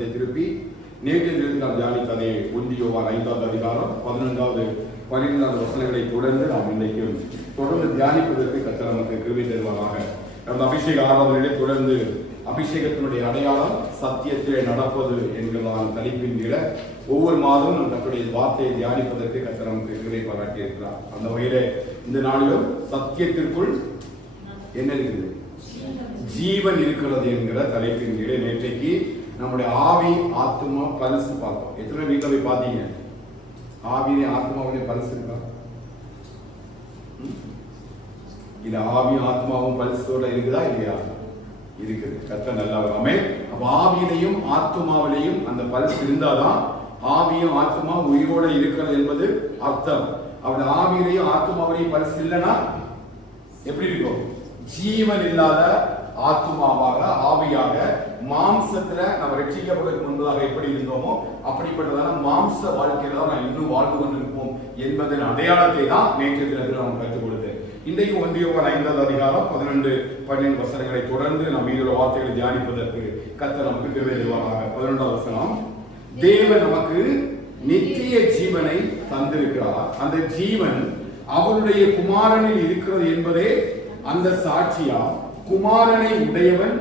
வேதத்தை திருப்பி நேற்றைய தினத்தில் நாம் தியானித்ததே 1 யோவான் 5வது அதிகாரம் 11வது 12வது வசனங்களை தொடர்ந்து நாம் இன்றைக்கு தொடர்ந்து தியானிப்பதற்கு கர்த்தர் நமக்கு கிருபை தருவாராக. நமது அபிஷேக ஆராதனையிலே தொடர்ந்து அபிஷேகத்தினுடைய அடையாளம் சத்தியத்திலே நடப்பது என்கிறதான தலைப்பின் கீழ ஒவ்வொரு மாதமும் நம் கர்த்தருடைய வார்த்தையை தியானிப்பதற்கு கர்த்தர் நமக்கு கிருபை பாராட்டி இருக்கிறார். அந்த வகையிலே இந்த நாளிலும் சத்தியத்திற்குள் என்ன இருக்குது? ஜீவன் இருக்கிறது என்கிற தலைப்பின் கீழே நேற்றைக்கு நம்முடைய ஆவி ஆத்மா பல்ஸ் பார்த்தோம். எத்தனை வீட்டில் போய் பார்த்தீங்க? ஆவியிலே ஆத்மாவுடைய பல்ஸ் இருக்கா? இது ஆவி ஆத்மாவும் பல்ஸோட இருக்குதா இல்லையா? இருக்குது. கர்த்தர் நல்லவர். ஆமென். அப்ப ஆவியிலையும் ஆத்மாவிலையும் அந்த பல்ஸ் இருந்தாதான் ஆவியும் ஆத்மா உயிரோட இருக்கிறது என்பது அர்த்தம். அவருடைய ஆவியிலையும் ஆத்மாவிலையும் பல்ஸ் இல்லைன்னா எப்படி இருக்கும்? ஜீவன் இல்லாத ஆத்மாவாக ஆவியாக மாம்சத்துல நம்ம ரட்சிக்கப்படுவதற்கு முன்பதாக எப்படி இருந்தோமோ அப்படிப்பட்டதான மாம்ச வாழ்க்கையில தான் நான் இன்னும் வாழ்ந்து கொண்டிருப்போம் என்பதன் அடையாளத்தை தான் நேற்று தினத்தில் நம்ம கற்றுக் கொடுத்தேன். இன்றைக்கு 1 யோவான் 5வது அதிகாரம் 11-12 வசனங்களை தொடர்ந்து நாம் இதோட வார்த்தைகளை தியானிப்பதற்கு கர்த்தர் நமக்கு கிருபை தருவாராக. 11வது வசனம், தேவன் நமக்கு நித்திய ஜீவனை தந்திருக்கிறார், அந்த ஜீவன் அவருடைய குமாரனில் இருக்கிறது என்பதே அந்த சாட்சியா. குமாரனை உடையவன்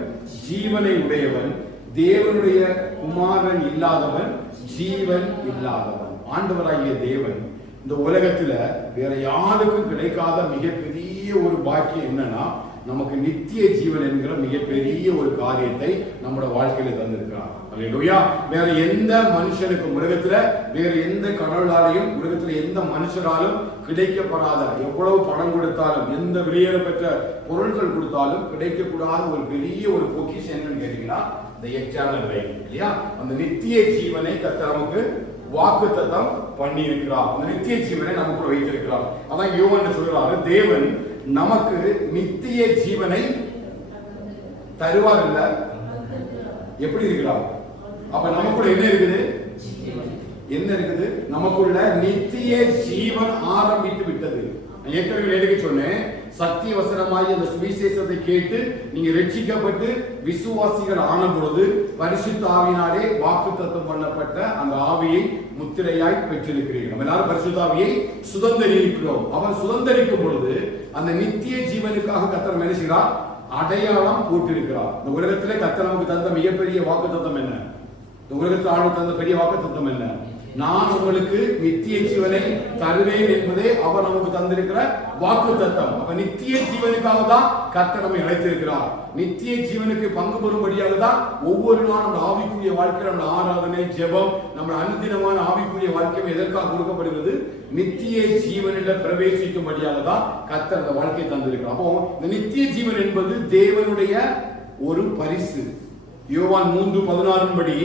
ஜீவனை உடையவன், தேவனுடைய குமாரன் இல்லாதவன் ஜீவன் இல்லாதவன். ஆண்டவராகிய தேவன் இந்த உலகத்துல வேற யாருக்கும் கிடைக்காத மிகப்பெரிய ஒரு பாக்கியம் என்னன்னா நமக்கு நித்திய ஜீவன் என்கிற மிகப்பெரிய ஒரு காரியத்தை நம்முடைய வாழ்க்கையில தந்திருக்கிறார். அல்லேலூயா. வேற எந்த மனுஷனுக்கும் உலகத்துல வேற எந்த கடவுளாலையும் உலகத்துல எந்த மனுஷராலும் கிடைக்கப்படாத, எவ்வளவு பணம் கொடுத்தாலும் எந்த விலையேற பெற்ற பொருட்கள் கொடுத்தாலும் கிடைக்கக்கூடாத ஒரு பெரிய ஒரு பொக்கிஷன் என்னன்னு கேட்டீங்கன்னா the eternal life. இல்லையா? அந்த நித்திய ஜீவனை கர்த்தர் நமக்கு வாக்குத்தத்தம் பண்ணி இருக்கிறார். அந்த நித்திய ஜீவனை நமக்கு வைத்திருக்கிறார். அதான் யோவான் சொல்றாரு, தேவன் நமக்கு நித்திய ஜீவனை தருவார் இல்ல, எப்படி இருக்கிறார்? அப்ப நமக்குள்ள என்ன இருக்குது? என்ன இருக்குது? நமக்குள்ள நித்திய ஜீவன் ஆரம்பித்து விட்டது. ஏற்கனவே எடுக்க சொன்னேன், சத்திய வசனமாய் அந்த சுவிசேஷத்தை கேட்டு நீங்க ரட்சிக்கப்பட்டு விசுவாசிகள் ஆன பொழுது பரிசுத்த ஆவியினாலே வாக்குத்தத்தம் பண்ணப்பட்ட அந்த ஆவியை முத்திரையாய் பெற்றிருக்கிறீர்கள். நம்ம எல்லாரும் பரிசுத்த ஆவியை சுதந்தரிக்கிறோம். அவன் சுதந்தரிக்கும் பொழுது அந்த நித்திய ஜீவனுக்காக கர்த்தர் என்ன செய்கிறார்? அடையாளம் போட்டிருக்கிறார். இந்த உலகத்திலே கர்த்தர் நமக்கு தந்த மிகப்பெரிய வாக்குத்தத்தம் என்ன? இந்த உலகத்தில் ஆண்டு தந்த பெரிய வாக்குத்தத்தம் என்ன? நான் உங்களுக்கு நித்திய ஜீவனை தருவேன் என்பதே அவர் நமக்கு தந்திருக்கிற வாக்குத்தத்தம். அப்ப நித்திய ஜீவனுக்காக தான் கர்த்தர் நம்மை அழைத்திருக்கிறார். நித்திய ஜீவனுக்கு பங்கு பெறும்படியாக தான் ஒவ்வொரு நாளும் நம்ம ஆவிக்குரிய வாழ்க்கையில நம்ம ஆராதனை, ஜெபம், நம்ம அனுதினமான ஆவிக்குரிய வாழ்க்கை எதற்காக கொடுக்கப்படுகிறது? நித்திய ஜீவனில் பிரவேசிக்கும்படியாக தான் கர்த்தர் அந்த வாழ்க்கையை தந்திருக்கிறார். அப்போ இந்த நித்திய ஜீவன் என்பது தேவனுடைய ஒரு பரிசு. யோவான் 3:16 படி,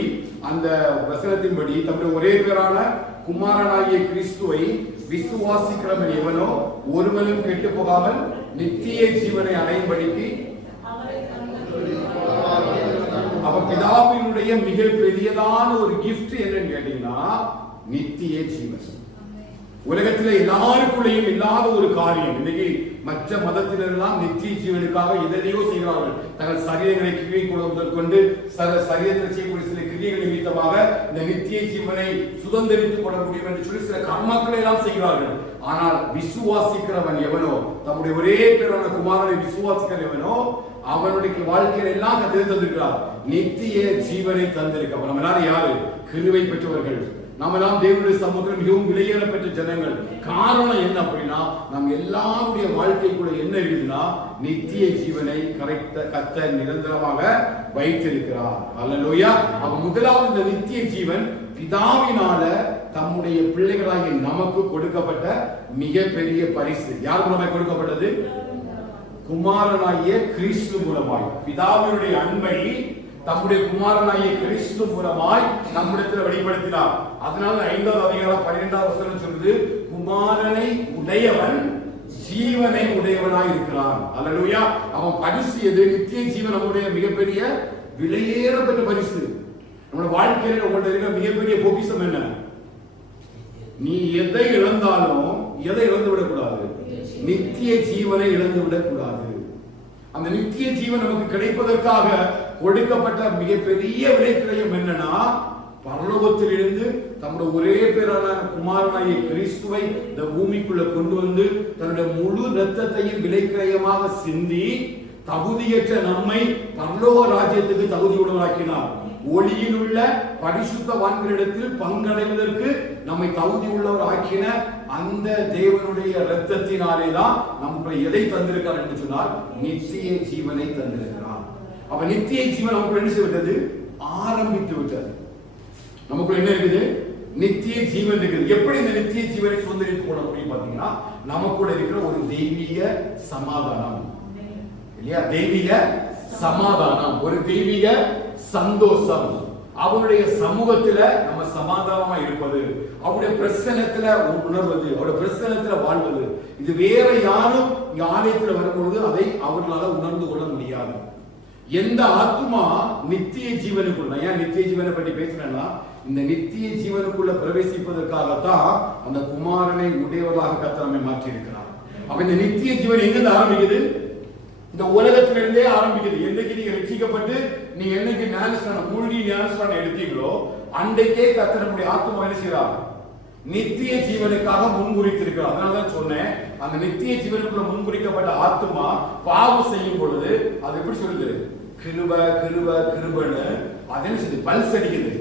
அந்த வசனத்தின்படி, தம்முடைய ஒரே பேரான குமாரனாகிய கிறிஸ்துவை விசுவாசிக்கிறவன் எவனோ ஒருவனும் கெட்டு போகாமல் நித்திய ஜீவனை அடையும்படிக்கு. அப்ப பிதாவினுடைய மிக பெரியதான ஒரு கிஃப்ட் என்னன்னு கேட்டீங்கன்னா நித்திய ஜீவன். உலகத்துல எல்லாருக்குள்ளேயும் இல்லாத ஒரு காரியம். இன்னைக்கு மற்ற மதத்தினரெல்லாம் நித்திய ஜீவனுக்காக எதையோ செய்கிறார்கள். தங்கள் சரீரங்களை கிரியை கொண்டு சரீரத்தில் செய்யக்கூடிய சில கிரியைகள் நிமித்தமாக இந்த நித்திய ஜீவனை சுதந்திரித்துக் கொள்ள முடியும் என்று சொல்லி சில கர்மாக்களை எல்லாம் செய்கிறார்கள். ஆனால் விசுவாசிக்கிறவன் எவனோ, தம்முடைய ஒரே பேரான குமாரனை விசுவாசிக்கிற எவனோ அவனுடைய வாழ்க்கையில எல்லாம் தந்திருக்கிறார், நித்திய ஜீவனை தந்திருக்க. நம்ம எல்லாரும் யாரு? கிருபை பெற்றவர்கள். நாம எல்லாம் தேவனுடைய சமூகத்தில் மிகவும் விலையேற பெற்ற ஜனங்கள். காரணம் என்ன அப்படின்னா, நம்ம எல்லாருடைய வாழ்க்கைக்குள்ள என்ன இருக்குதுன்னா நித்திய ஜீவனை கர்த்தர் நிரந்தரமாக வைத்திருக்கிறார். அல்லேலூயா. அப்ப முதலாவது இந்த நித்திய ஜீவன் பிதாவினால தம்முடைய பிள்ளைகளாகிய நமக்கு கொடுக்கப்பட்ட மிகப்பெரிய பரிசு. யார் மூலமாய் கொடுக்கப்பட்டது? குமாரனாகிய கிறிஸ்து மூலமாய். பிதாவினுடைய அன்பை தம்முடைய குமாரனாகிய கிறிஸ்து மூலமாய் நம்மிடத்தில் வெளிப்படுத்தினார். அதனால 5வது அதிகாரம் 12வது வசனம் சொல்லுது, குமாரனை உடையவன் ஜீவனை உடையவனாய் இருக்கிறான். அல்லேலூயா. அவன் பரிசு எது? நித்திய ஜீவன். நம்முடைய மிகப்பெரிய விலையேறப்பட்ட பரிசு. நம்முடைய வாழ்க்கையில உங்கள்ட்ட இருக்கிற மிகப்பெரிய பொக்கிஷம் என்ன? நீ எதை இழந்தாலும் எதை இழந்து விடக்கூடாது? நித்திய ஜீவனை இழந்து விடக்கூடாது. அந்த நித்திய ஜீவன் நமக்கு கிடைப்பதற்காக கொடுக்கப்பட்ட மிகப்பெரிய விலைக்கிரயம் என்னன்னா, பரலோகத்திலிருந்து தம்முடைய ஒரே பேரான குமாரனாகிய கிறிஸ்துவை இந்த பூமிக்குள்ள கொண்டு வந்து தன்னுடைய முழு இரத்தத்தையும் விலைக்கிரயமாக சிந்தி தகுதியற்ற நம்மை பரலோக ராஜ்யத்துக்கு தகுதியுள்ளவராக்கினார். ஒளியில் உள்ள பரிசுத்தவான்களிடத்தில் பங்கடைவதற்கு நம்மை தகுதி உள்ளவர் ஆக்கின அந்த தேவனுடைய இரத்தத்தினாலே தான் நமக்கு எதை தந்திருக்கார் என்று சொன்னால் நித்திய ஜீவனை தந்திருக்கிறார். அப்ப நித்திய ஜீவன் நமக்கு என்ன செய்வது? ஆரம்பித்து விட்டது. நமக்குள்ள என்ன இருக்குது? நித்திய ஜீவன் இருக்குது. எப்படி இந்த நித்திய ஜீவனை சுதந்திரித்துக் கொள்ள முடியும் பாத்தீங்கன்னா, நமக்குள்ள இருக்கிற ஒரு தெய்வீக சமாதானம் இல்லையா? தெய்வீக சமாதானம், ஒரு தெய்வீக சந்தோஷம், அவருடைய சமூகத்துல நம்ம சமாதானமா இருப்பது, அவருடைய பிரசன்னத்துல உணர்வது, அவருடைய பிரசன்னத்துல வாழ்வது. இது வேற யாரும் இங்க ஆலயத்துல வரும்பொழுது அதை அவர்களால் உணர்ந்து கொள்ள முடியாது. எந்த ஆத்மா நித்திய ஜீவனுக்குள்ள, ஏன் நித்திய ஜீவனை பற்றி பேசுறேன்னா, இந்த நித்திய ஜீவனுக்குள்ள பிரவேசிப்பதற்காகத்தான் அந்த குமாரனை உடையவராக கர்த்தர் நம்மை மாற்றி இருக்கிறார். அப்ப இந்த நித்திய ஜீவன் எங்கிருந்து ஆரம்பிக்குது? இந்த உலகத்திலிருந்தே ஆரம்பிக்குது. என்னைக்கு நீங்க ரட்சிக்கப்பட்டு நீங்க என்னைக்கு ஞானஸ்நானம் மூழ்கி ஞானஸ்நானம் எடுத்தீங்களோ அன்றைக்கே கர்த்தர் நம்முடைய ஆத்மா என்ன செய்றார்? நித்திய ஜீவனுக்காக முன்குறித்திருக்கிறார். அதனாலதான் சொன்னேன், அந்த நித்திய ஜீவனுக்குள்ள முன்குறிக்கப்பட்ட ஆத்மா பாவம் செய்யும் பொழுது அது எப்படி சொல்லுது? கிருப கிருப கிருபன்னு அதே சொல்லுது, பல்ஸ் அடிக்குது.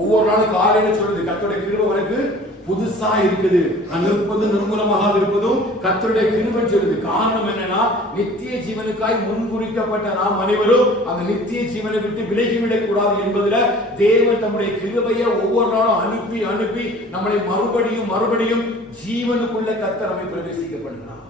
ஒவ்வொரு நாளும் காலையில சொல்லுது, கர்த்தருடைய கிருபை உனக்கு புதுசா இருக்குது, நிற்பது நிர்மூலமாக இருப்பதும் கர்த்தருடைய கிருபை சொல்லுது. காரணம் என்னன்னா, நித்திய ஜீவனுக்காய் முன்குறிக்கப்பட்ட நாம் அனைவரும் அந்த நித்திய ஜீவனை விட்டு விலகிவிடக் கூடாது என்பதுல தேவன் தம்முடைய கிருபையை ஒவ்வொரு நாளும் அனுப்பி அனுப்பி நம்மளை மறுபடியும் மறுபடியும் ஜீவனுக்குள்ள கர்த்தர் நம்மை பிரவேசிக்கப்படுகிறார்.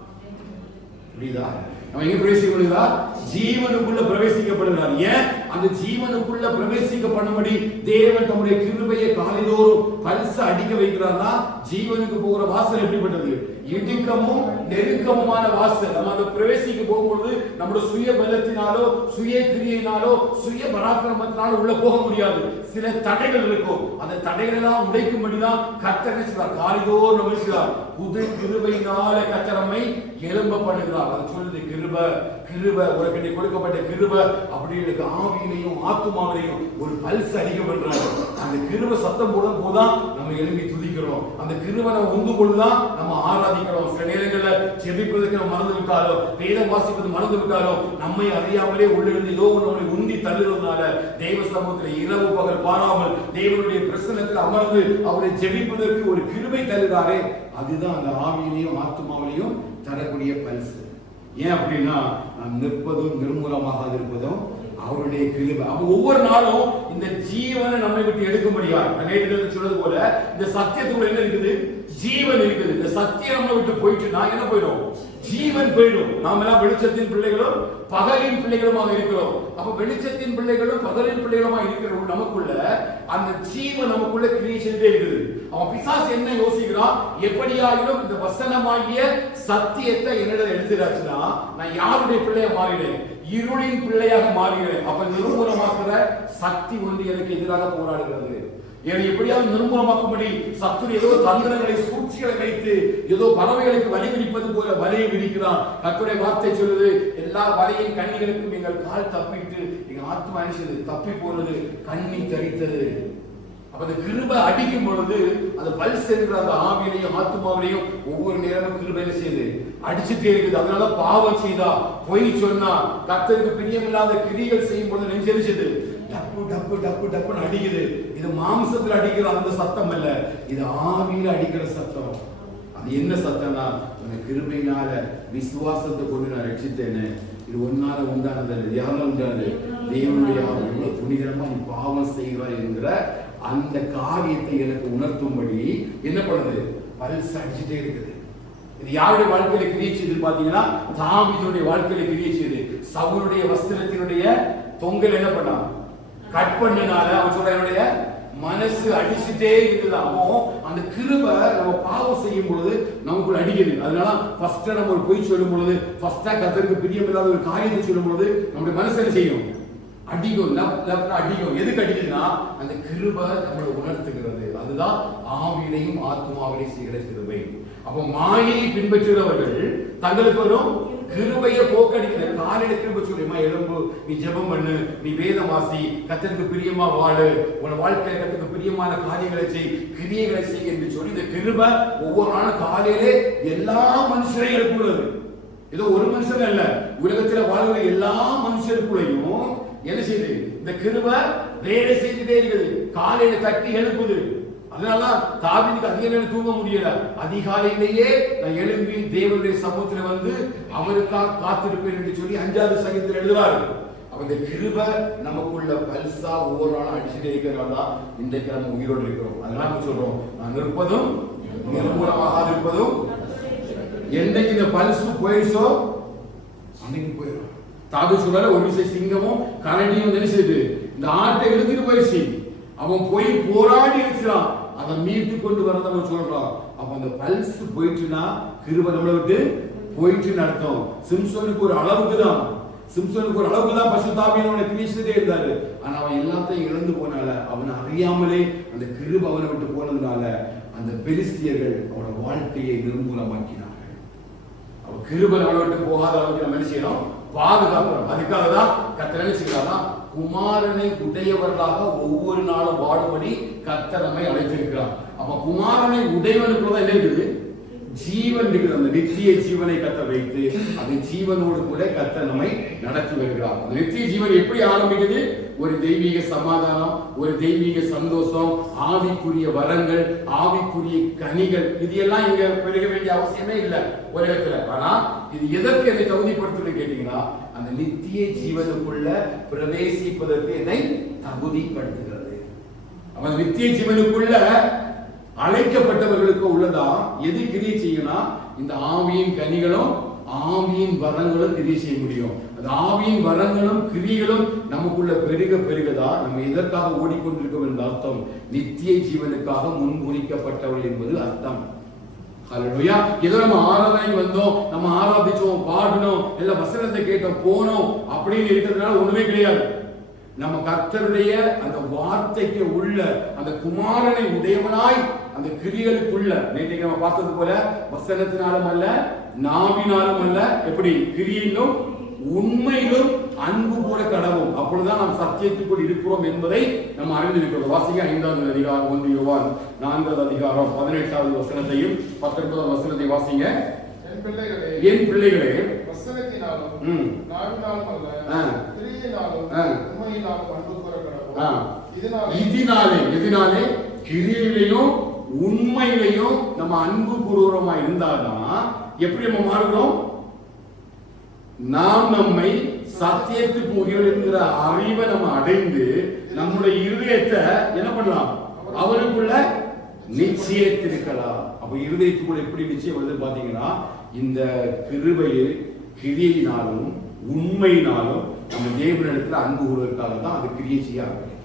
புரியுதா? நம்ம எங்க பிரவேசிக்கப்படுகிறார்? ஜீவனுக்குள்ள பிரவேசிக்கப்படுகிறார். ஏன் அந்த ஜீவனுக்குள்ள பிரவேசிக்கப்படும்படி தேவன் தம்முடைய கிருபையை காலைதோறும் பல்ச அடிக்க வைக்கிறார்னா, ஜீவனுக்கு போகிற வாசல் எப்படிப்பட்டது? இடுக்கமும் நெருக்கமுமான வாசல். நம்ம அந்த பிரவேசிக்க போகும்போது நம்முடைய சுய பலத்தினாலோ சுய கிரியையினாலோ சுய பராக்கிரமத்தினாலோ உள்ள போக முடியாது. சில தடைகள் இருக்கும். அந்த தடைகள் எல்லாம் உடைக்கும்படிதான் கர்த்தர் செய்வார். காலைதோறும் நம்ம செய்வார். புது கிருபையினால கர்த்தர் நம்மை எழும்ப பண்ணுகிறார். அது சொல்லுது, கிருப கிருப உனக்கு கொடுக்கப்பட்ட கிருப அப்படின்னு ஆவியிலையும் ஆத்துமாவிலையும் ஒரு பல்ஸ் அடிக்க பண்றாங்க. அந்த கிருப சத்தம் போடும் போதுதான் நம்ம எழுப்பி துதிக்கிறோம். அந்த கிருபை நம்ம உந்து கொண்டுதான் நம்ம ஆராதிக்கிறோம். சில நேரங்கள்ல ஜெபிப்பதற்கு நம்ம மறந்து விட்டாலோ, வேதம் வாசிப்பது மறந்து விட்டாலோ, நம்மை அறியாமலே உள்ளிருந்து ஏதோ நம்மளை உந்தி தள்ளுறதுனால தெய்வ சமூகத்தில் இரவு பகல் பாராமல் தேவனுடைய பிரசன்னத்தில் அமர்ந்து அவரை ஜெபிப்பதற்கு ஒரு கிருபை தருகிறாரே, அதுதான் அந்த ஆவியிலையும் ஆத்துமாவிலையும் தரக்கூடிய பல்ஸ். ஏன் அப்படின்னா, நாம் நிற்பதும் நிர்மூலமாக இருப்பதும் அவருடைய கிருபை. அப்ப ஒவ்வொரு நாளும் இந்த ஜீவனை நம்மை விட்டு எடுக்கும்படியா, நேற்று சொன்னது போல இந்த சத்தியத்துக்குள்ள என்ன இருக்குது? ஜீவன் இருக்குது. இந்த சத்தியம் நம்ம விட்டு போயிட்டு நான் என்ன போயிடும்? ஜீவன் போயிடும். நாம எல்லாம் வெளிச்சத்தின் பிள்ளைகளும் பகலின் பிள்ளைகளுமாக இருக்கிறோம். அப்ப வெளிச்சத்தின் பிள்ளைகளும் பகலின் பிள்ளைகளுமா இருக்கிற நமக்குள்ள அந்த ஜீவன் நமக்குள்ள கிரியேஷன் இருக்குது. அவன் பிசாசு என்ன யோசிக்கிறான்? எப்படியாயிலும் இந்த வசனமாகிய சத்தியத்தை என்னிடம் எடுத்துடாச்சுன்னா நான் யாருடைய பிள்ளையா மாறினேன்? இருளின் பிள்ளையாக மாறுகிறேன். அப்ப நிர்மூலமாக்குற சக்தி ஒன்று எனக்கு எதிராக போராடுகிறது. என்னை எப்படியாவது நிர்மூலமாக்கும்படி சத்துரு ஏதோ தந்திரங்களை சூழ்ச்சிகளை வைத்து ஏதோ பறவைகளுக்கு வலை விரிப்பது போல வலையை விரிக்கிறான். கர்த்தருடைய வார்த்தை சொல்லுது, எல்லா வலையின் கண்ணிகளுக்கும் எங்கள் கால் தப்பிட்டு எங்க ஆத்மா தப்பி போனது, கண்ணி தரித்தது. அப்ப அந்த கிருபை அடிக்கும் பொழுது அந்த பல்ஸ் என்கிற அந்த ஆவியிலையும் ஆத்மாவிலையும் ஒவ்வொரு நேரமும் கிருபை செய்து அடிச்சுட்டே இருக்குது. அதனால பாவம் செய்தா, பொய் சொன்னா, கர்த்தருக்கு பிரியமில்லாத கிரியைகள் செய்யும் பொழுது நெஞ்செரிச்சது டப்பு டப்பு டப்பு டப்புன்னு அடிக்குது. இது மாம்சத்துல அடிக்கிற அந்த சத்தம் அல்ல, இது ஆவியில அடிக்கிற சத்தம். அது என்ன சத்தம்னா, கிருபையினால விசுவாசத்தை கொண்டு நான் ரட்சித்தேன்னு. இது ஒன்னால உண்டானது, யாரால உண்டானது? தேவனுடைய எவ்வளவு துணிகரமா நீ பாவம் செய்கிறாய் என்கிற அந்த காரியத்தை எனக்கு உணர்த்தும்படி என்ன பண்ணுது? பல்ஸ் அடிச்சுட்டே இருக்குது. இது யாருடைய வாழ்க்கையில கிரியை செய்து பாத்தீங்கன்னா, தாவீதுடைய வாழ்க்கையில கிரியை செய்து. சவுலுடைய வஸ்திரத்தினுடைய தொங்கல் என்ன பண்ணான்? கட் பண்ணினால அவன் சொல்ற என்னுடைய மனசு அடிச்சுட்டே இருக்குதான். அந்த கிருபை நம்ம பாவம் செய்யும் பொழுது நமக்குள்ள அடிக்குது. அதனால ஃபர்ஸ்ட் நம்ம ஒரு பொய் சொல்லும் பொழுது, ஃபர்ஸ்டா கர்த்தருக்கு பிரியமில்லாத ஒரு காரியத்தை சொல்லும் பொழுது நம்முடைய மனசு என்ன செய்யும்? அடிக்கும். அடிக்கும். எதுக்கு அடிக்குதுன்னா, அந்த கிருபை நம்மளை உணர்த்துகிறது. அதுதான் ஆவியிலையும் ஆத்மாவிலையும் செய்கிற கிருபை. அப்போ மாயை பின்பற்றுகிறவர்கள் தங்களுக்கு வரும் கிருபையை போக்கடிக்கிற காலையில கிருபை சொல்லுமா, எழும்பு, நீ ஜெபம் பண்ணு, நீ வேதம் வாசி, கர்த்தருக்கு பிரியமா வாழு, உன் வாழ்க்கையில கர்த்தருக்கு பிரியமான காரியங்களை செய், கிரியைகளை செய் என்று சொல்லி இந்த கிருபை ஒவ்வொரு நாளும் காலையிலே எல்லா மனுஷரையும் எழுப்புறது. ஏதோ ஒரு மனுஷன் அல்ல, உலகத்துல வாழ்கிற எல்லா மனுஷருக்குள்ளையும் என்ன செய்யுது? இந்த கிருபை வேலை செய்துட்டே இருக்குது. காலையில தட்டி எழுப்புது. அதனால தாவீதுக்கு அதிக நேரம் தூங்க முடியல. அதிகாலையிலேயே நான் எழும்பி தேவனுடைய சமூகத்துல வந்து அவருக்காக காத்திருப்பேன் என்று சொல்லி 5வது சங்கீதத்தில் எழுதுறாரு. அப்ப இந்த கிருபை நமக்குள்ள பல்சா ஒவ்வொரு நாளும் அடிச்சுட்டே இருக்கிறனால தான் இன்றைக்கு நம்ம உயிரோடு இருக்கிறோம். அதனால நம்ம சொல்றோம், நான் இருப்பதும் நிர்மூலமாக இருப்பதும், என்னைக்கு இந்த பல்சு போயிடுச்சோ அன்னைக்கு போயிடும். தாவீது சொல்றாரு, ஒரு விஷயம் சிங்கமும் கரடியும் என்ன செய்யுது? இந்த ஆட்டை இழுத்துட்டு போயிடுச்சு. அவன் போய் போராடி இருக்கிறான், அதை மீட்டு கொண்டு வரத அவன் சொல்றான். அப்ப அந்த பல்ஸ் போயிட்டுனா கிருபை நம்மளை விட்டு போயிட்டுன்னு அர்த்தம். சிம்சோனுக்கு ஒரு அளவுக்கு தான், சிம்சோனுக்கு ஒரு அளவுக்கு தான் பரிசுத்த ஆவியானவரை கிரீச்சிட்டே இருந்தாரு. ஆனா அவன் எல்லாத்தையும் இழந்து போனால, அவனை அறியாமலே அந்த கிருபை அவனை விட்டு போனதுனால அந்த பெலிஸ்தியர்கள் அவனோட வாழ்க்கையை நிர்மூலமாக்கினார்கள். அவன் கிருபை நம்மளை விட்டு போகாத அளவுக்கு நம்ம என்ன செய்யணும்? பாதுகாக்கணும். அதுக்காக தான் கர்த்தர் என்ன செய்யறாரா? குமாரனை உடையவர்களாக ஒவ்வொரு நாளும் வாழும்படி கர்த்தர் நம்மை அழைத்திருக்கிறார். அப்ப குமாரனை உடையவனுக்குள்ள என்ன இருக்குது? ஜீவன் இருக்குது. அந்த நித்திய ஜீவனை கர்த்தர் வைத்து அந்த ஜீவனோடு கூட கர்த்தர் நம்மை நடத்தி வருகிறார். அந்த நித்திய ஜீவன் எப்படி ஆரம்பிக்குது? ஒரு தெய்வீக சமாதானம், ஒரு தெய்வீக சந்தோஷம், ஆவிக்குரிய வரங்கள், ஆவிக்குரிய கனிகள், இது எல்லாம் இங்க பெருக வேண்டிய அவசியமே இல்லை உலகத்துல. ஆனா இது எதற்கு என்னை தகுதிப்படுத்துன்னு கேட்டீங்கன்னா, அந்த நித்திய ஜீவனுக்குள்ள பிரவேசிப்பதற்கு என்னை தகுதிப்படுத்துகிறது. அவன் நித்திய ஜீவனுக்குள்ள அழைக்கப்பட்டவர்களுக்கு உள்ளதா எது கிரியை செய்யணும்? இந்த ஆவியின் கனிகளும் ஆவியின் வரங்களும் கிரியை செய்ய முடியும். அந்த ஆவியின் வரங்களும் கிரிகளும் நமக்குள்ள பெருக பெருகதா நம்ம எதற்காக ஓடிக்கொண்டிருக்கோம் என்ற அர்த்தம். நித்திய ஜீவனுக்காக முன்குறிக்கப்பட்டவர்கள் என்பது அர்த்தம். ஹல்லேலூயா. ஏதோ நம்ம ஆராதனை வந்தோம், நம்ம ஆராதிச்சோம், பாடினோம், எல்லா வசனத்தை கேட்டோம், போனோம் அப்படின்னு இருக்கிறதுனால ஒண்ணுமே கிடையாது. நம்ம கர்த்தருடைய அந்த வார்த்தைக்கு உள்ள அந்த குமாரனை உடையவனாய் அந்த கிரியைகளுக்குள்ள நேற்றைக்கு நம்ம பார்த்தது போல வசனத்தினாலும் அல்ல, நாவினாலும் அல்ல, எப்படி கிரியிலும் உண்மையிலும் அன்பு கூட கடவும். அப்பொழுதுதான் நாம் சத்தியத்துக்குள் இருக்கிறோம் என்பதை நம்ம அறிந்திருக்கிறோம். வாசிக்க 5வது அதிகாரம் 1 யோவான் 4வது அதிகாரம் 18வது வசனத்தையும் 19வது வசனத்தை வாசிங்க. என் பிள்ளைகளே வசனத்தினாலும் நாவினாலும் அல்ல, கிரியையினாலும் உண்மையினாலும் அன்பு கூட கடவும். இதனாலே கிரியையிலையும் உண்மையிலையும் நம்ம அன்பு பூர்வமா இருந்தால்தான் எப்படி நம்ம மாறுகிறோம்? நாம் நம்மை சத்தியத்துக்கு உயர் என்கிற அறிவை நம்ம அடைந்து நம்முடைய இருதயத்தை என்ன பண்ணலாம்? அவருக்குள்ள நிச்சயத்திருக்கலாம். அப்ப இருதயத்துக்குள்ள எப்படி நிச்சயம் வருது பாத்தீங்கன்னா, இந்த கிருபையில் கிரியையினாலும் உண்மையினாலும் நம்ம தேவனிடத்துல அன்பு கூறுவதற்காக தான் அது கிரியை செய்ய ஆரம்பிக்கும்.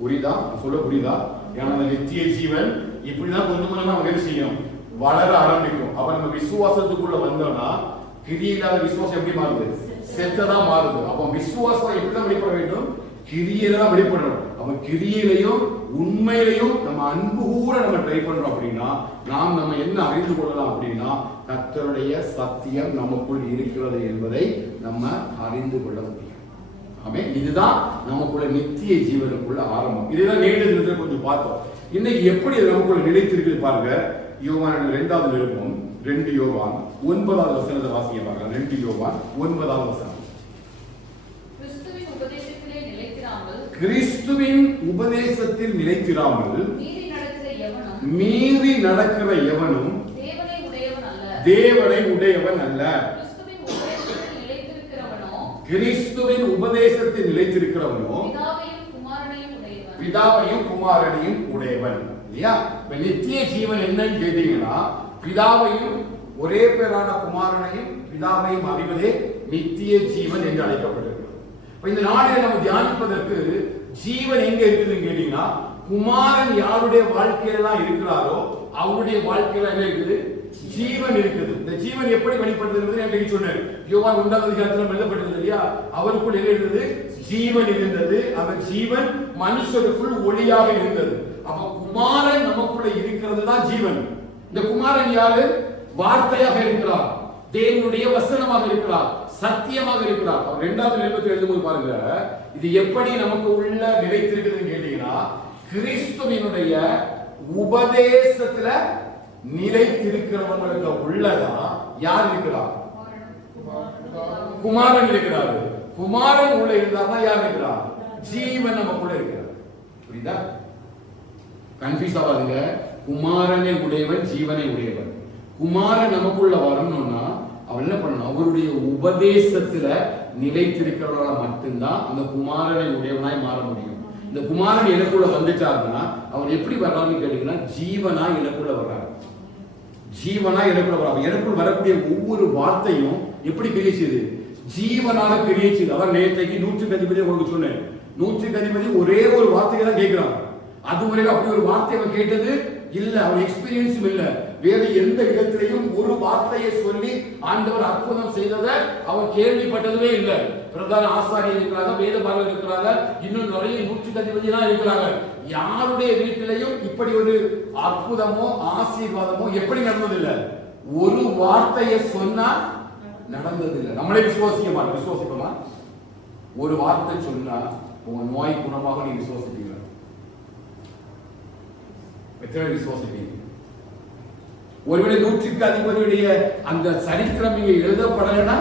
புரியுதா? சொல்ல புரியுதா? ஏன்னா அந்த நித்திய ஜீவன் இப்படிதான் கொஞ்சம் கொஞ்சமா என்ன செய்யும்? வளர ஆரம்பிக்கும். அப்ப நம்ம விசுவாசத்துக்குள்ள வந்தோம்னா கிரியில்லாத விசுவாசம் எப்படி மாறுது? செத்ததா மாறுது. அப்போ விசுவாசம் எப்படிதான் வெளிப்பட வேண்டும்? கிரியில தான் வெளிப்படணும். அப்ப கிரியிலையும் உண்மையிலையும் நம்ம அன்பு கூட நம்ம ட்ரை பண்றோம் அப்படின்னா நம்ம என்ன அறிந்து கொள்ளலாம் அப்படின்னா, கர்த்தருடைய சத்தியம் நமக்குள் இருக்கிறது என்பதை நம்ம அறிந்து கொள்ள முடியும். ஆமென். இதுதான் நமக்குள்ள நித்திய ஜீவனுக்குள்ள ஆரம்பம். இதுதான் நேற்று கொஞ்சம் பார்த்தோம். இன்னைக்கு எப்படி நமக்குள்ள நிலைத்திருக்குது பாருங்க. யோவான் 2வது நிருபம் 2 யோவான் 9வது வசனத்தை வாசிக்க பாருங்க. 2 யோவான் 9வது வசனம். கிறிஸ்துவின் உபதேசத்தில் நிலைத்திராமல் மீறி நடக்கிற எவனும் தேவனை உடையவன் அல்ல. கிறிஸ்துவின் உபதேசத்தில் நிலைத்திருக்கிறவனோ பிதாவையும் குமாரனையும் உடையவன். இல்லையா? நித்திய ஜீவன் என்னன்னு கேட்டீங்கன்னா, பிதாவையும் ஒரே பேரான குமாரனையும் பிதாவையும் அறிவதே நித்திய ஜீவன் என்று அழைக்கப்படுகிறது. இந்த நாளில் நம்ம தியானிப்பதற்கு ஜீவன் எங்க இருக்குதுன்னு கேட்டீங்கன்னா, குமாரன் யாருடைய வாழ்க்கையிலாம் இருக்கிறாரோ அவருடைய வாழ்க்கையில என்ன இருக்குது? ஜீவன் இருக்குது. இந்த ஜீவன் எப்படி வெளிப்படுத்துகிறது என்று சொன்னேன். யோவான் 1வது அதிகாரத்தில் எழுதப்பட்டது இல்லையா? அவருக்குள் என்ன இருந்தது? ஜீவன் இருந்தது. அந்த ஜீவன் மனுஷருக்குள் ஒளியாக இருந்தது. அப்ப குமாரன் நமக்குள்ள இருக்கிறது தான் ஜீவன். இந்த குமாரன் யாரு? வார்த்தையாக இருக்கிறார், தேவனுடைய வசனமாக இருக்கிறார், சத்தியமாக இருக்கிறார். அவர் 2வது நிருபத்தில் எழுதும்போது பாருங்க, இது எப்படி நமக்கு உள்ள நிலைத்திருக்குதுன்னு கேட்டீங்கன்னா, கிறிஸ்துவினுடைய உபதேசத்துல நிலைத்திருக்கிறவங்களுக்கு உள்ளதா யார் இருக்கிறார்? குமாரன் இருக்கிறார். குமாரன் உள்ள இருந்தார்னா யார் இருக்கிறார்? ஜீவன் நமக்குள்ள இருக்கிறார். புரியுதா? கன்ஃபியூஸ் ஆகாதுங்க. குமாரனை உடையவன், ஜீவனை உடையவன். குமாரன் நமக்குள்ள வரணும்னா அவன் என்ன பண்ணணும்? அவருடைய உபதேசத்துல நிலைத்திருக்கிறவர்களால மட்டும்தான் அந்த குமாரனை உடையவனாய் மாற முடியும். இந்த குமாரன் எனக்குள்ள வந்துட்டாருன்னா அவன் எப்படி வர்றான்னு கேட்டீங்கன்னா, ஜீவனா எனக்குள்ள வர்றாரு. ஜீவனா எனக்குள்ள வர்றாரு. எனக்குள்ள வரக்கூடிய ஒவ்வொரு வார்த்தையும் எப்படி கிரியேச்சுது? ஜீவனாக கிரியேச்சுது. அதான் நேற்றைக்கு 100க்கு அதிபதி உங்களுக்கு சொன்னேன். 100க்கு அதிபதி ஒரே ஒரு வார்த்தையை தான் கேட்கிறான். அதுவரைக்கும் அப்படி ஒரு வார்த்தை அவன் கேட்டது இல்ல, அவன் எக்ஸ்பீரியன்ஸும் இல்ல. வேற எந்த இடத்திலையும் ஒரு வார்த்தையை சொல்லி ஆண்டவர் அற்புதம் செய்ததை அவன் கேள்விப்பட்டதுவே இல்லை. பிரதான ஆசாரியர் இருக்கிறாங்க, வேத பாரதம் இருக்கிறாங்க, இன்னும் நிறைய 100க்கு அதிபதி எல்லாம் இருக்கிறாங்க. யாருடைய வீட்டிலையும் இப்படி ஒரு அற்புதமோ ஆசீர்வாதமோ எப்படி நடந்ததில்லை? ஒரு வார்த்தையை சொன்னா நடந்ததில்லை. நம்மளே விசுவாசிக்க மாட்டோம். விசுவாசிப்போமா? ஒரு வார்த்தை சொன்னா உங்க நோய் குணமாக நீங்க விசுவாசிப்பீங்க. எத்தனை விசுவாசிப்பீங்க? ஒருவேளை 100க்கு அதிபதியுடைய அந்த சரித்திரம் இங்க எழுதப்படலைன்னா,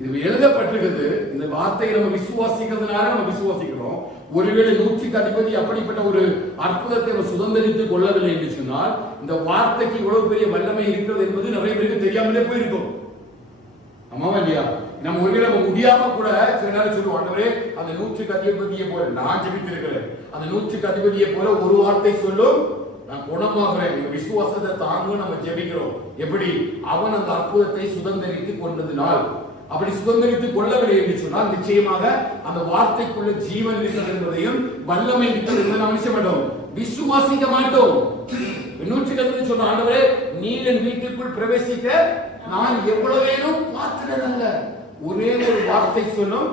இது எழுதப்பட்டிருக்குது. இந்த வார்த்தையை நம்ம விசுவாசிக்கிறதுனால நம்ம விசுவாசிக்கிறோம். ஒருவேளை 100க்கு அதிபதி அப்படிப்பட்ட ஒரு அற்புதத்தை நம்ம சுதந்திரித்துக் கொள்ளவில்லை என்று சொன்னால், இந்த வார்த்தைக்கு இவ்வளவு பெரிய வல்லமை இருக்கிறது என்பது நிறைய பேருக்கு தெரியாமலே போயிருக்கும். ஆமாவா இல்லையா? நம்ம ஒருவேளை நம்ம முடியாம கூட சில நேரம் சொல்லுவோம், ஆண்டவரே அந்த 100க்கு அதிபதியை போல நான் ஜெபித்திருக்கிறேன், அந்த 100க்கு அதிபதியை போல ஒரு வார்த்தை சொல்லும் நான் குணமாகிறேன். விசுவாசத்தை தாங்க நம்ம ஜெபிக்கிறோம். எப்படி? அவன் அந்த அற்புதத்தை சுதந்திரித்துக் கொண்டதினால். அப்படி சுதந்திரித்துக் கொள்ளவில்லை என்று சொன்னால் நிச்சயமாக அந்த வார்த்தைக்குள்ள ஜீவன் இருக்கிறது என்பதையும் வல்லமை இருக்கிறது என்பதை நாம் நினைச்ச மாட்டோம், விசுவாசிக்க மாட்டோம். 100க்கு அதிபதி சொன்ன, ஆண்டவரே நீர் என் வீட்டுக்குள் பிரவேசிக்க நான் எவ்வளவு வேணும் பார்க்கிறதல்ல, ஒரே ஒரு வார்த்தை சொல்லும்.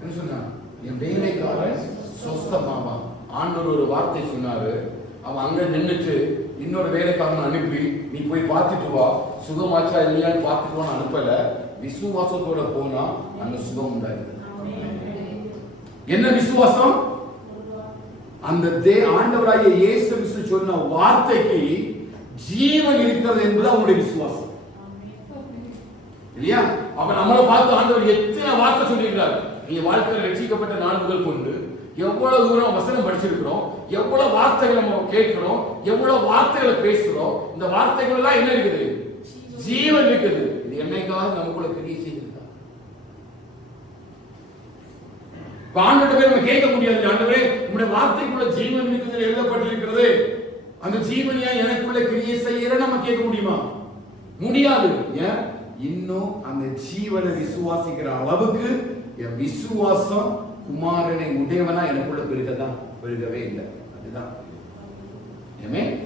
என்ன சொன்னா? என் வேலைக்காரன் சொஸ்தமாமா. ஆண்டவர் ஒரு வார்த்தை சொன்னாரு. அவன் அங்க நின்றுட்டு இன்னொரு வேலைக்காரன் அனுப்பி நீ போய் பார்த்துட்டு வா, சுகமாச்சா இல்லையான்னு பார்த்துட்டு வான்னு அனுப்பல. விசுவாசத்தோட போனா அந்த சுகம் உண்டாயிருது. என்ன விசுவாசம்? அந்த ஆண்டவராகிய இயேசு கிறிஸ்து சொன்ன வார்த்தைக்கு ஜீவன் இருக்கிறது என்பது அவனுடைய விசுவாசம் இல்லையா? அவன் நம்மளை பார்த்து ஆண்டவர் எத்தனை வார்த்தை சொல்லியிருக்கிறார். நீங்க வாழ்க்கையில் ரட்சிக்கப்பட்ட நாள் முதல் கொண்டு எவ்வளவு தூரம் வசனம் படிச்சிருக்கிறோம், எவ்வளவு வார்த்தைகளை நம்ம கேட்கிறோம், எவ்வளவு வார்த்தைகளை பேசுறோம். இந்த வார்த்தைகள் எல்லாம் என்ன இருக்குது? ஜீவன் இருக்குது. இது என்னைக்காவது நமக்குள்ள கிரியை செய்திருக்கா? ஆண்டவரே நம்ம கேட்க முடியாது, ஆண்டவரே உங்களுடைய வார்த்தைக்குள்ள ஜீவன் இருக்குது எழுதப்பட்டிருக்கிறது, அந்த ஜீவனியா எனக்குள்ள கிரியை செய்யற நம்ம கேட்க முடியுமா? முடியாது. ஏன்? இன்னும் அந்த ஜீவனை விசுவாசிக்கிற அளவுக்கு என் விசுவாசம் குமாரனை உடையவனா எனக்குள்ள பெருகவே இல்லை. அதுதான்.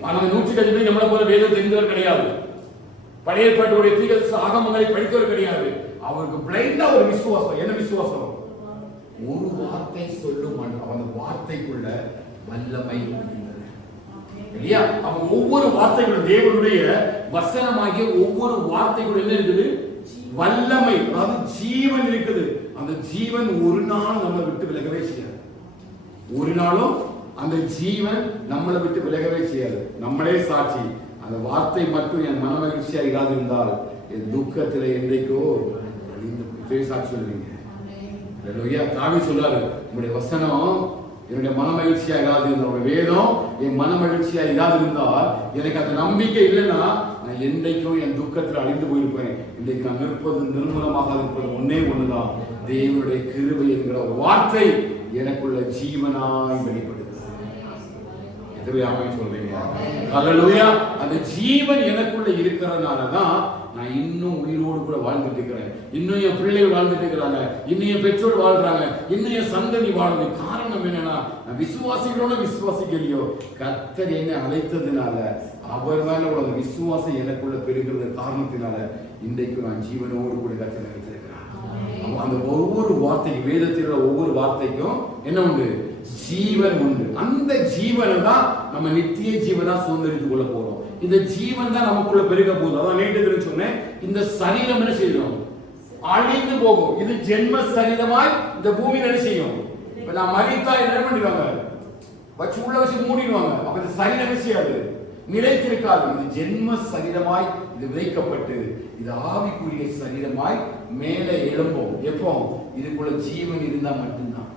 ஆனா 100க்கு அதிபதி நம்மளை போல வேதம் தெரிந்தவர் கிடையாது, பழைய ஏற்பாட்டுடைய தீர்க்க ஆகமங்களை படித்தவர் கிடையாது. அவருக்கு பிளைண்டா ஒரு விசுவாசம். என்ன விசுவாசம்? ஒரு வார்த்தை சொல்லும் அந்த வார்த்தைக்குள்ள வல்லமை இல்லையா? அவன் ஒவ்வொரு வார்த்தைகளும் தேவனுடைய வசனமாகிய ஒவ்வொரு வார்த்தைகளும் என்ன இருக்குது? வல்லமை, அதாவது ஜீவன் இருக்குது. அந்த ஜீவன் ஒரு நாள் நம்மளை விட்டு விலகவே செய்யாது. ஒரு நாளும் அந்த ஜீவன் நம்மளை விட்டு விலகவே செய்யாது. நம்மளே சாட்சி. அந்த வார்த்தை மட்டும் என் மன மகிழ்ச்சியா இராதிருந்தால் என் துக்கத்துல என்றைக்கோ சாட்சி சொல்லுவீங்க. தாவீது சொல்றாரு, உங்களுடைய வசனம் என்னுடைய மன மகிழ்ச்சியா இராது இருந்தால், வேதம் என் மன மகிழ்ச்சியா இராது இருந்தால் எனக்கு அந்த நம்பிக்கை இல்லைன்னா நான் என்றைக்கும் என் துக்கத்தில் அழிந்து போயிருப்பேன். இன்றைக்கு நான் நிற்பது நிர்மூலமாக இருப்பது ஒன்னே ஒண்ணுதான், தேவனுடைய கிருபை என்கிற வார்த்தை எனக்குள்ள ஜீவனாய் வெளிப்படுது. சொல்றீங்க? ஹல்லேலூயா. அந்த ஜீவன் எனக்குள்ள இருக்கிறதுனாலதான் நான் இன்னும் உயிரோடு கூட வாழ்ந்துட்டு இருக்கிறேன். இன்னும் என் பிள்ளைகள் வாழ்ந்துட்டு இருக்கிறாங்க, இன்னும் என் பெற்றோர் வாழ்றாங்க, இன்னும் என் சந்ததி வாழுது. காரணம் என்னன்னா, நான் விசுவாசிகளோட விசுவாசிக்கலையோ, கர்த்தர் என்னை அழைத்ததுனால அவர் மேல உள்ள விசுவாசம் எனக்குள்ள பெருகிறது காரணத்தினால இன்றைக்கு நான் ஜீவனோடு கூட கர்த்தர் வைத்திருக்கிறார். அந்த ஒவ்வொரு வார்த்தைக்கும், வேதத்தில் உள்ள ஒவ்வொரு வார்த்தைக்கும் என்ன உண்டு? ஜீவன் உண்டு. அந்த ஜீவனை தான் நம்ம நித்திய ஜீவனா சுதந்திரித்துக் கொள்ள போறோம். இந்த ஜீவன் தான் நமக்குள்ள பெருக போகுது. அதான் நேற்று சொன்னேன், இந்த சரீரம் என்ன செய்யும்? அழிந்து போகும். இது ஜென்ம சரீரமாய் இந்த பூமியில என்ன செய்யும்? இப்ப நான் மரித்தா என்ன பண்ணிடுவாங்க? வச்சு உள்ள வச்சு மூடிடுவாங்க. அப்ப இந்த சரீரம் என்ன செய்யாது? நிலைத்திருக்காது. இது ஜென்ம சரீரமாய் இது விதைக்கப்பட்டு இது ஆவிக்குரிய சரீரமாய் மேலே எழும்பும். எப்போ? இதுக்குள்ள ஜீவன் இருந்தா மட்டும்தான்.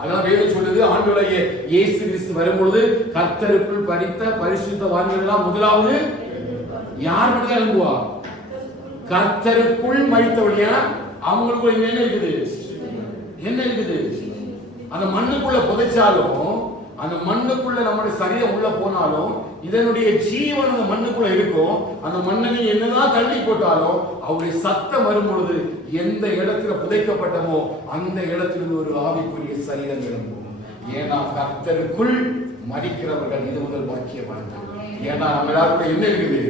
அதான் வேதம் சொல்லுது, ஆண்டவராகிய இயேசு கிறிஸ்து வரும்பொழுது கர்த்தருக்குள் பரித்த பரிசுத்தவான்கள் எல்லாம் முதலாவது யார் மட்டும் எழும்புவா? கர்த்தருக்குள் மரித்தவழியா அவங்களுக்குள்ள என்ன இருக்குது? என்ன இருக்குது? அந்த மண்ணுக்குள்ள புதைச்சாலும், அந்த மண்ணுக்குள்ள நம்முடைய சரீரம் உள்ள போனாலும் இதனுடைய ஜீவன் அந்த மண்ணுக்குள்ள இருக்கும். அந்த மண்ணை என்னதான் தள்ளி போட்டாலும் அவருடைய சத்தம் வரும்பொழுது எந்த இடத்துல புதைக்கப்பட்டமோ அந்த இடத்துல ஒரு ஆவிக்குரிய சரீரம் எழும்பும். ஏன்னா கர்த்தருக்குள் மரிக்கிறவர்கள் இது முதல் பாக்கியவான்கள். ஏன்னா நம்ம எல்லாருக்கும் என்ன இருக்குது?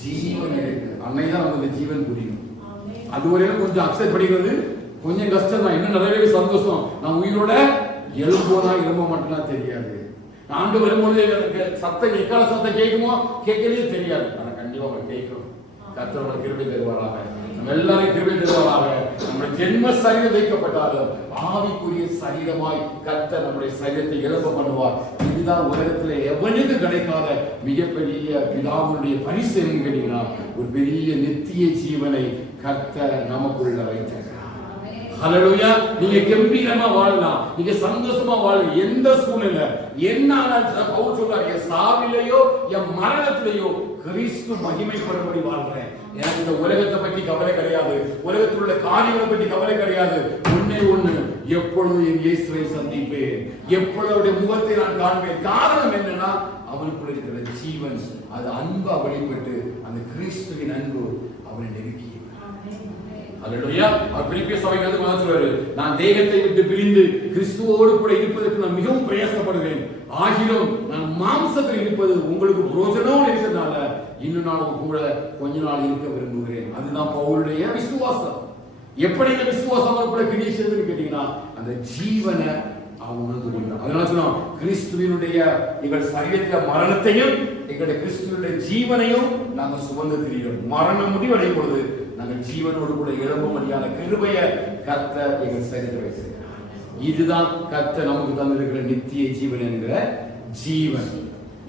ஜீவன் இருக்கு. அன்னைதான் நமக்கு ஜீவன் புரியும். அதுவரையிலும் கொஞ்சம் அக்செப்ட் படிக்கிறது கொஞ்சம் கஷ்டம் தான். இன்னும் நிறையவே சந்தோஷம். நான் உயிரோட எழும்போனா எழும்ப மாட்டேன்னா தெரியாது. ஆண்டு வரும்பொழுது சத்தம் எக்கால சத்தம் கேட்குமோ கேட்கவே தெரியாது. ஆனா கண்டிப்பா அவங்க கேட்கும். கர்த்தர் கிருபை தருவாராக. நம்ம எல்லாரும் கிருபை தருவாராக. நம்முடைய ஜென்ம சரீரம் வைக்கப்பட்டாலும் ஆவிக்குரிய சரீரமாய் கர்த்தர் நம்முடைய சரீரத்தை எழுப்ப பண்ணுவார். இதுதான் உலகத்துல எவனுக்கு கிடைக்காத மிகப்பெரிய பிதாவுடைய பரிசு என்று கேட்டீங்கன்னா, ஒரு பெரிய நித்திய ஜீவனை கர்த்தர் நமக்குள்ள வைத்திருக்கிறார். ஹல்லேலூயா. நீங்க கம்பீரமா வாழலாம், நீங்க சந்தோஷமா வாழலாம். எந்த சூழ்நிலை என்ன பவுல் சொல்றாரு, சாவிலையோ என் மரணத்திலேயோ கிறிஸ்து மகிமைப்படும்படி வாழ்றேன். எனக்கு இந்த உலகத்தை பற்றி கவலை கிடையாது, உலகத்தில் உள்ள காரியங்களை பற்றி கவலை கிடையாது. ஒன்னே ஒண்ணு, எப்பொழுது என் இயேசுவை சந்திப்பேன், எப்பொழுது முகத்தை நான் காண்பேன். காரணம் என்னன்னா அவனுக்குள்ள இருக்கிற ஜீவன், அது அன்பா வெளிப்பட்டு அந்த கிறிஸ்துவின் அன்பு அவனை நெருக்கி. அல்லேலூயா. பிலிப்பிய சபைக்கு வந்து சொல்றாரு, நான் தேகத்தை விட்டு பிரிந்து கிறிஸ்துவோடு கூட இருப்பதற்கு நான் மிகவும் பிரயாசப்படுவேன். ஆகிலும் நான் மாம்சத்தில் இருப்பது உங்களுக்கு பிரயோஜனம் இருக்கிறதுனால இன்னும் நான் கூட கொஞ்ச நாள் இருக்க விரும்புகிறேன். அதுதான் பவுலுடைய விசுவாசம். எப்படி இந்த விசுவாசம் அவருக்குள்ள கிரியேஷன் கேட்டீங்கன்னா, அந்த ஜீவனை அவன் உணர்ந்து கொண்டான். அதனால சொன்னோம், கிறிஸ்துவினுடைய எங்கள் சரீரத்தில மரணத்தையும் எங்களுடைய கிறிஸ்துவனுடைய ஜீவனையும் நாங்கள் சுமந்து திரிகிறோம். மரணம் முடிவடையும் பொழுது நாங்கள் ஜீவனோடு கூட எழும்பும்படியான கிருபையை கர்த்தர் எங்கள் சரீரத்தில் வைத்திருக்கிறார். இதுதான் கர்த்தர் நமக்கு தந்திருக்கிற நித்திய ஜீவன் என்கிற ஜீவன்.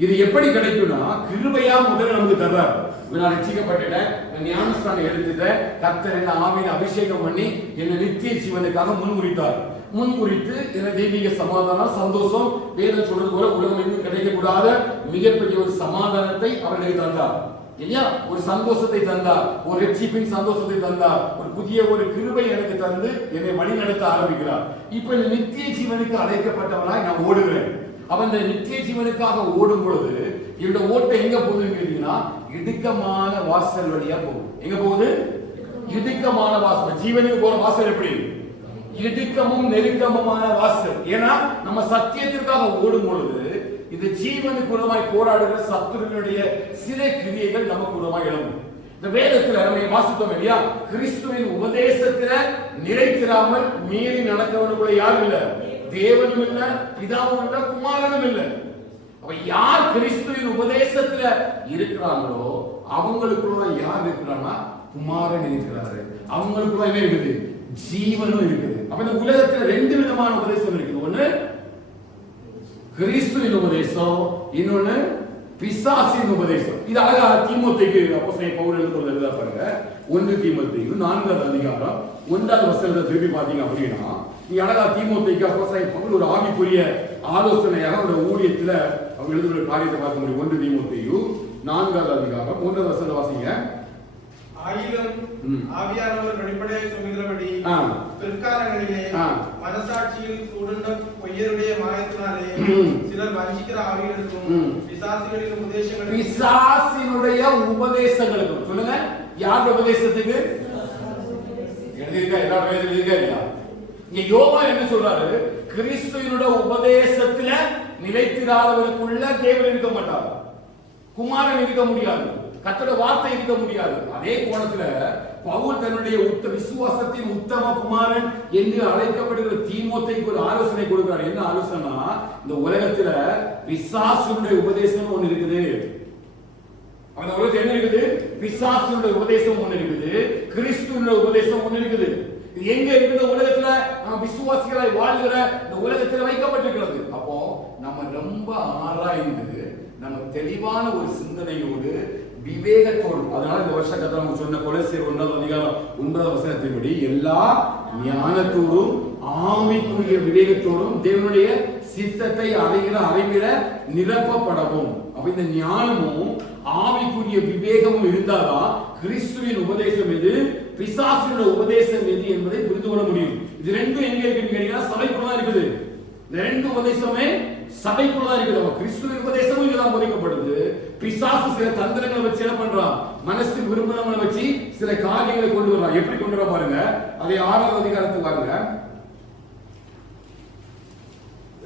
இது எப்படி கிடைக்கும்னா, கிருபையா முதல்ல நமக்கு தர்றார். நான் ரட்சிக்கப்பட்டுட்டேன், நான் ஞானஸ்நானம் எடுத்துட்டேன், கர்த்தர் என்ன ஆவியில அபிஷேகம் பண்ணி என்ன நித்திய ஜீவனுக்காக முன்குறித்தார். முன்குறித்து என்ன தெய்வீக சமாதானம், சந்தோஷம், வேதம் சொல்றது போல உலகம் எங்கும் கிடைக்கக்கூடாத மிகப்பெரிய ஒரு சமாதானத்தை அவர்களுக்கு தந்தார். இல்லையா? ஒரு சந்தோஷத்தை தந்தார், ஒரு ரட்சிப்பின் சந்தோஷத்தை தந்தார், ஒரு புதிய ஒரு கிருபை எனக்கு தந்து என்னை வழி நடத்த ஆரம்பிக்கிறார். இப்ப இந்த நித்திய ஜீவனுக்கு அழைக்கப்பட்டவனாய் நான் ஓடுகிறேன். அவன் இந்த நித்திய ஜீவனுக்காக ஓடும் பொழுது என்னோட ஓட்டை எங்க போகுதுன்னு கேட்டீங்கன்னா, இடுக்கமான வாசல் வழியா போகுது. எங்க போகுது? இடுக்கமான வாசல். ஜீவனுக்கு போற வாசல் எப்படி? இடுக்கமும் நெருக்கமுமான வாசல். ஏன்னா நம்ம சத்தியத்திற்காக ஓடும் பொழுது இந்த ஜீவனுக்கு உரமாய் போராடுகிற சத்துருவினுடைய சில கிரியைகள் நமக்கு உரமாய் எழும்பும். இந்த வேதத்துல நம்ம வாசித்தோம் இல்லையா, கிறிஸ்துவின் உபதேசத்துல நிலைத்திராமல் மீறி நடக்கிறவனுக்குள்ள யாரும் இல்ல, தேவனும் இல்ல, பிதாவும் இல்ல, குமாரனும் இல்ல. அப்ப யார் கிறிஸ்துவின் உபதேசத்துல இருக்கிறாங்களோ அவங்களுக்குள்ள யார் இருக்கிறாங்கன்னா குமாரன் இருக்கிறாரு. அவங்களுக்குள்ள என்ன இருக்குது? ஜீவனும் இருக்குது. அப்ப இந்த உலகத்துல ரெண்டு விதமான உபதேசம் இருக்குது. ஒண்ணு கிறிஸ்துவின் உபதேசம், இன்னொன்னு பிசாசின் உபதேசம். இது அழகா தீமோத்தேயுக்கு அப்போஸ்தலன் பவுல் எழுதுறத பாருங்க. 1 தீமோத்தேயு 4வது அதிகாரம் 1வது வசனத்தை திருப்பி பாத்தீங்க அப்படின்னா, நீ அழகா தீமோத்தேயுக்கு அப்போஸ்தலன் பவுல் ஒரு ஆவிக்குரிய ஆலோசனையாக அவருடைய ஊழியத்துல அவர் எழுதுற காரியத்தை பார்க்க முடியும். 1 தீமோத்தேயு 4வது அதிகாரம் 1வது வசனத்தை வாசிங்க. ஆயிலும் ஆவியானவர் வெளிப்படையாக சொல்கிறபடி பிற்காலங்களிலே மனசாட்சியில் சூடுண்ட பொய்யருடைய மாயத்தினாலே சிலர் வஞ்சிக்கிற ஆவிகளுக்கும் பிசாசினுடைய உபதேசங்களுக்கும். சொல்லுங்க, யார் உபதேசத்துக்கு எழுதியிருக்கா? எல்லா வேதத்திலும் இருக்கா இல்லையா? இங்க யோவான் என்ன சொல்றாரு? கிறிஸ்துவினுடைய உபதேசத்துல நிலைத்திராதவருக்குள்ள தேவன் இருக்க மாட்டார், குமாரன் இருக்க முடியாது, கர்த்தருடைய வார்த்தை இருக்க முடியாது. அதே கோணத்துல பவுல் தன்னுடைய விசுவாசத்தின் உத்தம குமாரன் என்று அழைக்கப்படுகிற தீமோத்தேயுக்கு ஒரு ஆலோசனை கொடுக்கிறார். என்ன ஆலோசனை? இந்த உலகத்துல பிசாசுடைய உபதேசம் ஒண்ணு இருக்குது. அந்த உலகத்துல என்ன இருக்குது? பிசாசுடைய உபதேசம் ஒண்ணு இருக்குது, கிறிஸ்துவினுடைய உபதேசம் ஒண்ணு இருக்குது. இது எங்க இருக்குது? உலகத்துல நம்ம விசுவாசிகளாய் வாழ்கிற இந்த உலகத்துல வைக்கப்பட்டிருக்கிறது. அப்போ நம்ம ரொம்ப ஆராய்ந்து நம்ம தெளிவான ஒரு சிந்தனையோடு விவேகத்தோடு, அதனால இந்த வருஷ கதை நம்ம சொன்ன கொலோசியர் 1:9 எல்லா ஞானத்தோடும் ஆவிக்குரிய விவேகத்தோடும் தேவனுடைய சித்தத்தை அறிகிற நிரப்பப்படவும். அப்ப இந்த ஞானமும் ஆவிக்குரிய விவேகமும் இருந்தாதான் கிறிஸ்துவின் உபதேசம் எது, பிசாசுடைய உபதேசம் எது என்பதை புரிந்து கொள்ள முடியும். இது ரெண்டும் எங்க இருக்குன்னு கேட்டீங்கன்னா சபைக்குள்ள இருக்குது. இந்த ரெண்டு உபதேசமே சபைக்குள்ள இருக்குது. கிறிஸ்துவின் உபதேசமும் இங்கதான் போதிக்கப்படுது. பிசாசு சில தந்திரங்களை வச்சு என்ன பண்றான்? மனசில் விரும்பினவங்களை வச்சு சில காரியங்களை கொண்டு வர்றான். எப்படி கொண்டு வர பாருங்க. அதை 6வது அதிகாரத்துக்கு பாருங்க.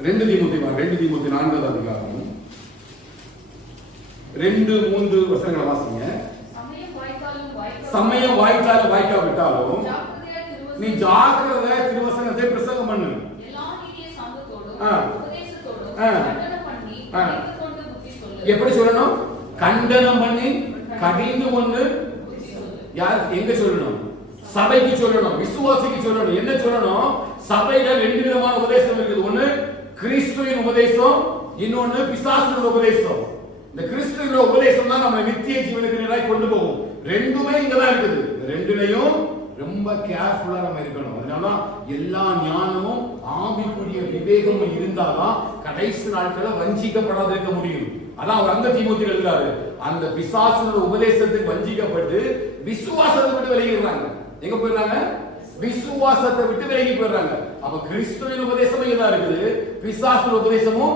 2 தீமோத்தேயு 4வது அதிகாரம் 2-3 வசனங்களை வாசிங்க. சமயம் வாய்த்தாலும் வாய்க்காவிட்டாலும் நீ ஜாக்கிரதை திருவசனத்தை பிரசங்கம் பண்ணு. எப்படி சொல்லணும்? கண்டனம் பண்ணி கடிந்து கொண்டு. யார் எங்க சொல்லணும்? சபைக்கு சொல்லணும், விசுவாசிக்கு சொல்லணும். என்ன சொல்லணும்? சபையில 2 விதமான உபதேசம் இருக்குது. ஒண்ணு கிறிஸ்துவின் உபதேசம், இன்னொன்னு பிசாசுவின் உபதேசம். இந்த கிறிஸ்துவின் உபதேசம் தான் நம்ம நித்திய ஜீவனுக்கு நேராக கொண்டு போகும். ரெண்டுமே இங்கதான் இருக்குது. ரெண்டுலயும் ரொம்ப கேர்ஃபுல்லா நம்ம இருக்கணும். அதனால எல்லா ஞானமும் ஆவிக்குரிய விவேகமும் இருந்தாதான் கடைசி நாட்கள வஞ்சிக்கப்படாத இருக்க முடியும். அதான் அவர் அந்த தீமோத்தேயு எழுதுறாரு. அந்த பிசாசுடைய உபதேசத்துக்கு வஞ்சிக்கப்பட்டு விசுவாசத்தை விட்டு விலகிடுறாங்க. எங்க போயிடுறாங்க? விசுவாசத்தை விட்டு விலகி போயிடுறாங்க. அப்ப கிறிஸ்துவின் உபதேசமும் இங்கதான் இருக்குது, பிசாசுடைய உபதேசமும்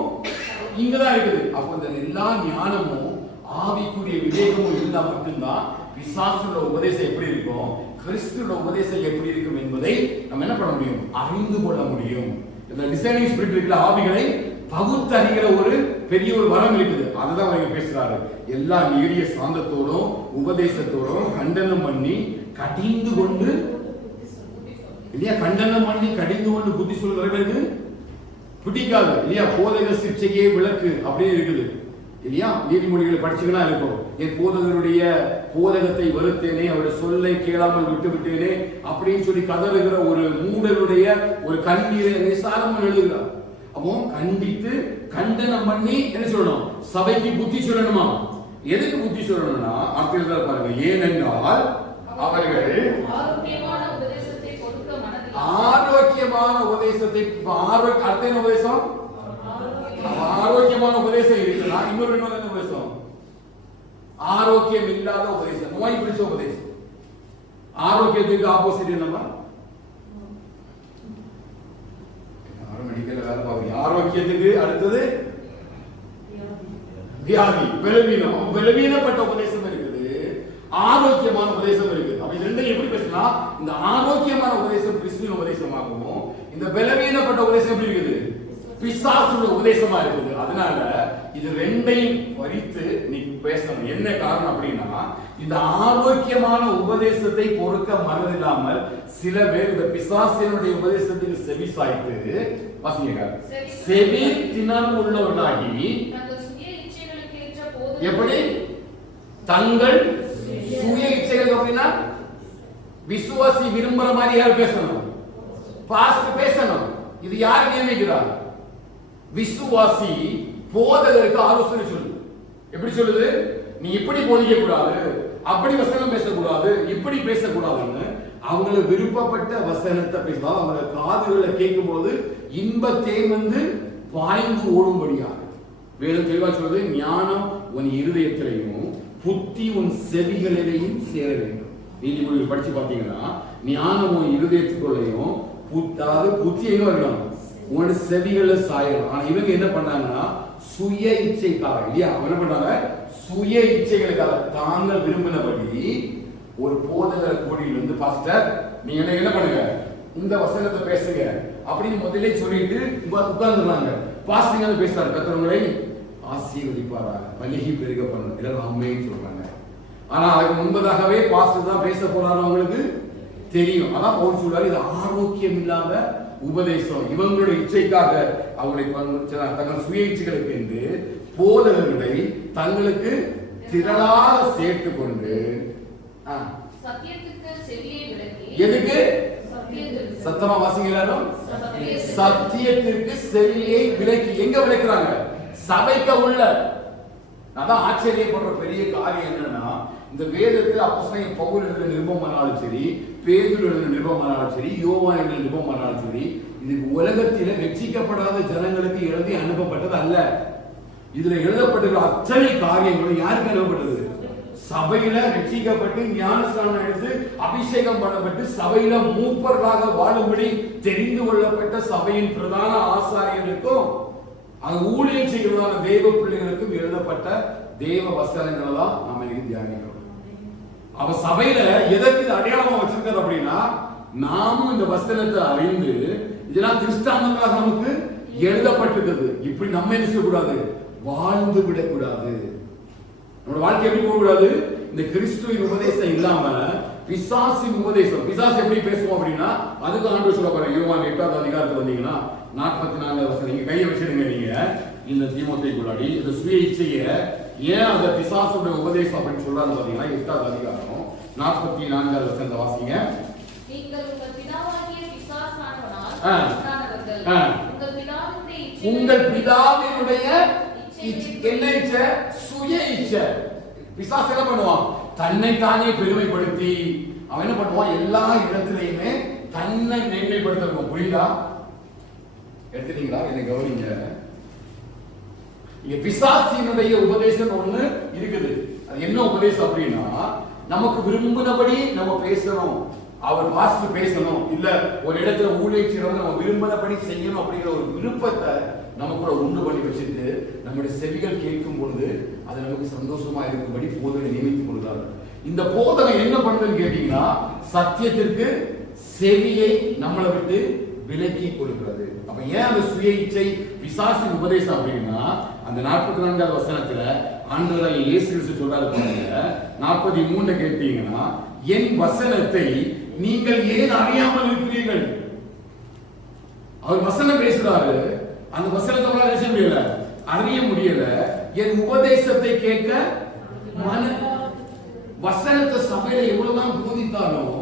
இங்கதான் இருக்குது. அப்ப இந்த எல்லா ஞானமும் ஆவிக்குரிய விவேகமும் இருந்தா மட்டும்தான் பிசாசுடைய உபதேசம் எப்படி இருக்கும், கிறிஸ்துவின் உபதேசம் எப்படி இருக்கும் என்பதை நம்ம என்ன பண்ண முடியும்? அறிந்து கொள்ள முடியும். இந்த டிசைனிங் ஸ்பிரிட் இருக்கிற ஆவிகளை பகுத்தறிகிற ஒரு பெரிய ஒரு வரம் இருக்குது. அதுதான் அவங்க பேசுறாரு. எல்லா நீடிய சாந்தத்தோடும் உபதேசத்தோடும் கண்டனம் பண்ணி கடிந்து கொண்டு, இல்லையா? கண்டனம் பண்ணி கடிந்து கொண்டு புத்தி சொல்றது பிடிக்காது, இல்லையா? போதக சிக்ஷையே விளக்கு அப்படின்னு இருக்குது, இல்லையா? நீதிமொழிகளை படிச்சுக்கினா இருக்கும். என் போதகருடைய போதகத்தை வெறுத்தேனே, அவருடைய சொல்லை கேளாமல் விட்டு விட்டேனே அப்படின்னு சொல்லி கதறுகிற ஒரு மூடருடைய ஒரு கண்ணீரை சாலமோன் எழுதுகிறார். அப்போ கண்டித்து கண்டனம் பண்ணி என்ன சொல்லணும்? சபைக்கு புத்தி சொல்லணுமா? எதுக்கு புத்தி சொல்லணும்னா அர்த்தம் பாருங்க. ஏனென்றால் அவர்கள் ஆரோக்கியமான உபதேசத்தை அர்த்த உபதேசம், ஆரோக்கியமான உபதேசம் இருக்குன்னா இன்னொரு என்ன உபதேசம்? ஆரோக்கியம் இல்லாத உபதேசம், நோய் பிடிச்ச உபதேசம். ஆரோக்கியத்துக்கு ஆப்போசிட் என்னமா? மெடிக்கல் வேலை பாருங்க. ஆரோக்கியத்துக்கு அடுத்தது வியாதி, பலவீனம். பலவீனப்பட்ட உபதேசம் இருக்குது, ஆரோக்கியமான உபதேசம் இருக்குது. அப்ப இது ரெண்டையும் எப்படி பேசலாம்? இந்த ஆரோக்கியமான உபதேசம் கிறிஸ்துவின் உபதேசமாகவும், இந்த பலவீனப்பட்ட உபதேசம் எப்படி இருக்குது? பிசாசுடைய உபதேசமா இருக்குது. அதனால இது ரெண்டையும் வரித்து நீ பேசணும். என்ன காரணம் அப்படின்னா, இந்த ஆரோக்கியமான உபதேசத்தை பொறுக்க மனதில்லாமல் சில பேர் இந்த பிசாசினுடைய உபதேசத்துக்கு செவி சாய்த்து வாசிங்க, செவி திணறு உள்ளவர்களாகி எப்படி தங்கள் சுய இச்சைகள் அப்படின்னா விசுவாசி விரும்புற மாதிரி யார் பேசணும்? பாஸ்டர் பேசணும். இது யார் நியமிக்கிறார்? விசுவாசி போதகருக்கு ஆலோசனை சொல்லுது. எப்படி சொல்லுது? நீ இப்படி போதிக்க கூடாது, அப்படி வசனம் பேசக்கூடாது, இப்படி பேசக்கூடாதுன்னு அவங்களுக்கு விருப்பப்பட்ட வசனத்தை பேசலாம். அவங்க காதுகளை கேட்கும் போது இன்பத்தே வந்து பாய்ந்து ஓடும்படியாக வேதம் தெளிவா சொல்றது. ஞானம் உன் இருதயத்திலையும் புத்தி உன் செவிகளிலையும் சேர வேண்டும். நீதிமொழிகள் படிச்சு பார்த்தீங்கன்னா ஞானம் உன் இருதயத்துக்குள்ளையும் புத்தி எங்க வரணும்? உங்களோட செவிகளை சாயணும். ஆனா இவங்க என்ன பண்ணாங்கன்னா சுய இச்சைக்காக, இல்லையா? அவங்க என்ன பண்ணாங்க? சுய இச்சைகளுக்காக தாங்கள் விரும்பினபடி ஒரு போதகர கோடியில் வந்து, பாஸ்டர் நீங்க என்ன பண்ணுங்க, இந்த வசனத்தை பேசுங்க அப்படின்னு முதல்ல சொல்லிட்டு உட்கார்ந்துருந்தாங்க. பாஸ்டர் பேசுறாரு, கர்த்தர் ஆசீர்வதிப்பாராக, பலிகி பெருக பண்ணணும், இதெல்லாம் அம்மைன்னு சொல்றாங்க. ஆனா அதுக்கு முன்பதாகவே பாஸ்டர் தான் பேச போறாரு, அவங்களுக்கு தெரியும். அதான் பவுல் சொல்றாரு, இது ஆரோக்கியம் இல்லாத உபதேசம். இவங்களுடைய இச்சைக்காக அவங்களை தங்கள் சுய இச்சைகளுக்கு என்று போதகர்களை தங்களுக்கு திரளாக சேர்த்து கொண்டு சத்தியத்துக்கு செவியை விலக்கி. எதுக்கு? சத்தமா வாசிங்க எல்லாரும். சத்தியத்திற்கு செவியை விலக்கி. எங்க விலக்குறாங்க? சபைக்கு உள்ள. அதான் ஆச்சரியப்படுற பெரிய காரியம் என்னன்னா, இந்த வேதத்தில் அப்போஸ்தலன் பவுல் எழுதின நிருபமானாலும் சரி, பேதுரு எழுதின நிருபமானாலும் சரி, யோவான் எழுதின நிருபமானாலும் சரி, இது உலகத்தில ரட்சிக்கப்படாத ஜனங்களுக்கு எழுதி அனுப்பப்பட்டது அல்ல. இதுல எழுதப்பட்டிருக்கிற அத்தனை காரியங்களும் யாருக்கு அனுப்பப்பட்டது? சபையில ரட்சிக்கப்பட்டு ஞானஸ்நானம் எடுத்து அபிஷேகம் பண்ணப்பட்டு சபையில மூப்பர்களாக வாழும்படி தெரிந்து கொள்ளப்பட்ட சபையின் பிரதான ஆசாரியர்களுக்கும் அது ஊழியம் செய்கிறதான தேவ பிள்ளைகளுக்கும் எழுதப்பட்ட தேவ வசனங்களை தான் நாம இன்னைக்கு தியானிக்கிறோம். அவ சபையில எதற்கு இது அடையாளமா வச்சிருக்காரு அப்படின்னா, நாமும் இந்த வசனத்தை அறிந்து இதெல்லாம் திருஷ்டாந்தங்களாக நமக்கு எழுதப்பட்டிருக்கிறது. இப்படி நம்ம என்ன செய்யக்கூடாது? வாழ்ந்து விடக்கூடாது. நம்மளோட வாழ்க்கை எப்படி போகக்கூடாது? இந்த கிறிஸ்துவின் உபதேசம் இல்லாம பிசாசின் உபதேசம். பிசாசு எப்படி பேசுவோம் அப்படின்னா, அதுக்கு ஆண்டவர் சொல்ல போற யோவான் 8வது அதிகாரத்துல வந்தீங்கன்னா 44வது வசனம் நீங்க கையை வச்சிருங்க. நீங்க இந்த தீமோத்தேயுக்குள்ளாடி இந்த சுய இச்சைய ஏன் அந்த பிசாசுடைய உபதேசம் அப்படின்னு சொல்றாரு பாத்தீங்கன்னா 8வது அதிகாரம் 44வது வசனத்தை வாசிங்க. நீங்கள் உங்கள் பிதாவாகிய பிசாசானவனால் உண்டானவர்கள். உங்கள் பிதாவினுடைய என்ன இச்சை? சுய இச்சை. பிசாசு என்ன பண்ணுவான்? தன்னை தானே பெருமைப்படுத்தி அவன் என்ன பண்ணுவான்? எல்லா இடத்திலையுமே தன்னை மேன்மைப்படுத்த. புரியுதா? எடுத்துட்டீங்களா? என்ன கவனிங்க. இங்க பிசாசினுடைய உபதேசம் ஒண்ணு இருக்குது. அது என்ன உபதேசம் அப்படின்னா, நமக்கு விரும்பினபடி நம்ம பேசணும், அவர் வாசித்து பேசணும், இல்ல ஒரு இடத்துல ஊழியம் செய்யறவங்க நம்ம விரும்பினபடி செய்யணும் அப்படிங்கிற ஒரு விருப்பத்தை நமக்குள்ள உண்டு பண்ணி வச்சுட்டு நம்முடைய செவிகள் கேட்கும் பொழுது அது நமக்கு சந்தோஷமா இருக்கும்படி போதனை நியமித்துக் கொள்கிறார். இந்த போதனை என்ன பண்ணுதுன்னு கேட்டீங்கன்னா, சத்தியத்திற்கு செவியை நம்மளை விட்டு விலக்கி கொடுக்கிறது. அப்ப ஏன் அந்த சுய இச்சை பிசாசின் உபதேசம் அப்படின்னா, அந்த 44வது வசனத்துல ஆண்டவர் இயேசு கிறிஸ்து சொல்றாரு பாருங்க. 43 கேட்டீங்கன்னா, என் வசனத்தை நீங்கள் ஏன் அறியாமல் இருக்கிறீர்கள்? அவர் வசனம் பேசுறாரு, அந்த வசனத்தை பேச முடியல, அறிய முடியல. என் உபதேசத்தை கேட்க வசனத்தை சபையில எவ்வளவுதான் போதித்தாலும்,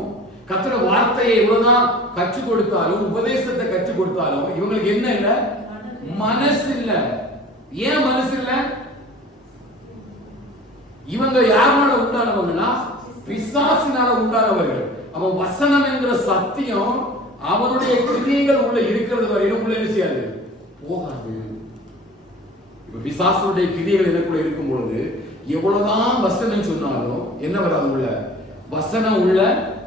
கர்த்தர வார்த்தையை எவ்வளவுதான் கற்றுக் கொடுத்தாலும், உபதேசத்தை கற்றுக் கொடுத்தாலும் இவங்களுக்கு என்ன இல்ல? மனசு இல்ல. ஏன் மனசு இல்ல? இவங்க யாரால உண்டானவங்கன்னா பிசாசினால உண்டானவர்கள். அவன் வசனம் என்கிற சத்தியம் அவனுடைய கிரியைகள் உள்ள இருக்கிறது வரையிலும் உள்ள என்ன செய்யாது? போகாது. இப்ப பிசாசுடைய கிரியைகள் எனக்குள்ள இருக்கும் பொழுது எவ்வளவுதான் வசனம் சொன்னாலும் என்ன வராது? உள்ள வசனம் உள்ள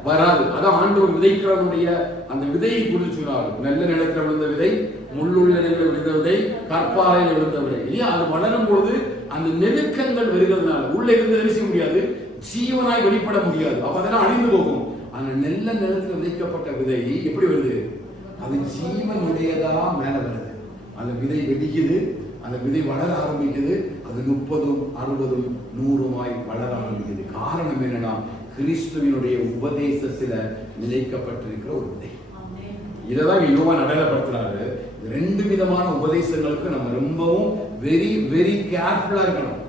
வராது. அதான் ஆண்டவர் விதைக்கிறவனுடைய அந்த விதையை குறித்து சொன்னார். நல்ல நிலத்தில் விழுந்த விதை, முள்ளுள்ள நிலத்தில் விழுந்த விதை, கற்பாறையில் விழுந்த விதை. இல்லையா? அது வளரும் பொழுது அந்த நெருக்கங்கள் வருகிறதுனால உள்ள இருந்து என்ன செய்ய முடியாது? ஜீவனாய் வெளிப்பட முடியாது. அப்ப அதெல்லாம் அழிந்து போகும். அந்த நல்ல நிலத்தில் விதைக்கப்பட்ட விதை எப்படி வருது? அது ஜீவனுடையதா மேல வருது. அந்த விதை வெடிக்குது, அந்த விதை வளர ஆரம்பிக்குது. அது 30, 60, 100 வளர ஆரம்பிக்குது. காரணம் என்னன்னா, கிறிஸ்துவினுடைய உபதேசத்துல நிலைக்கப்பட்டிருக்கிற ஒரு விதை. இதைதான் யோவான் அடையாளப்படுத்துறாரு. 2 விதமான உபதேசங்களுக்கு நம்ம ரொம்பவும் வெரி வெரி கேர்ஃபுல்லா இருக்கணும்.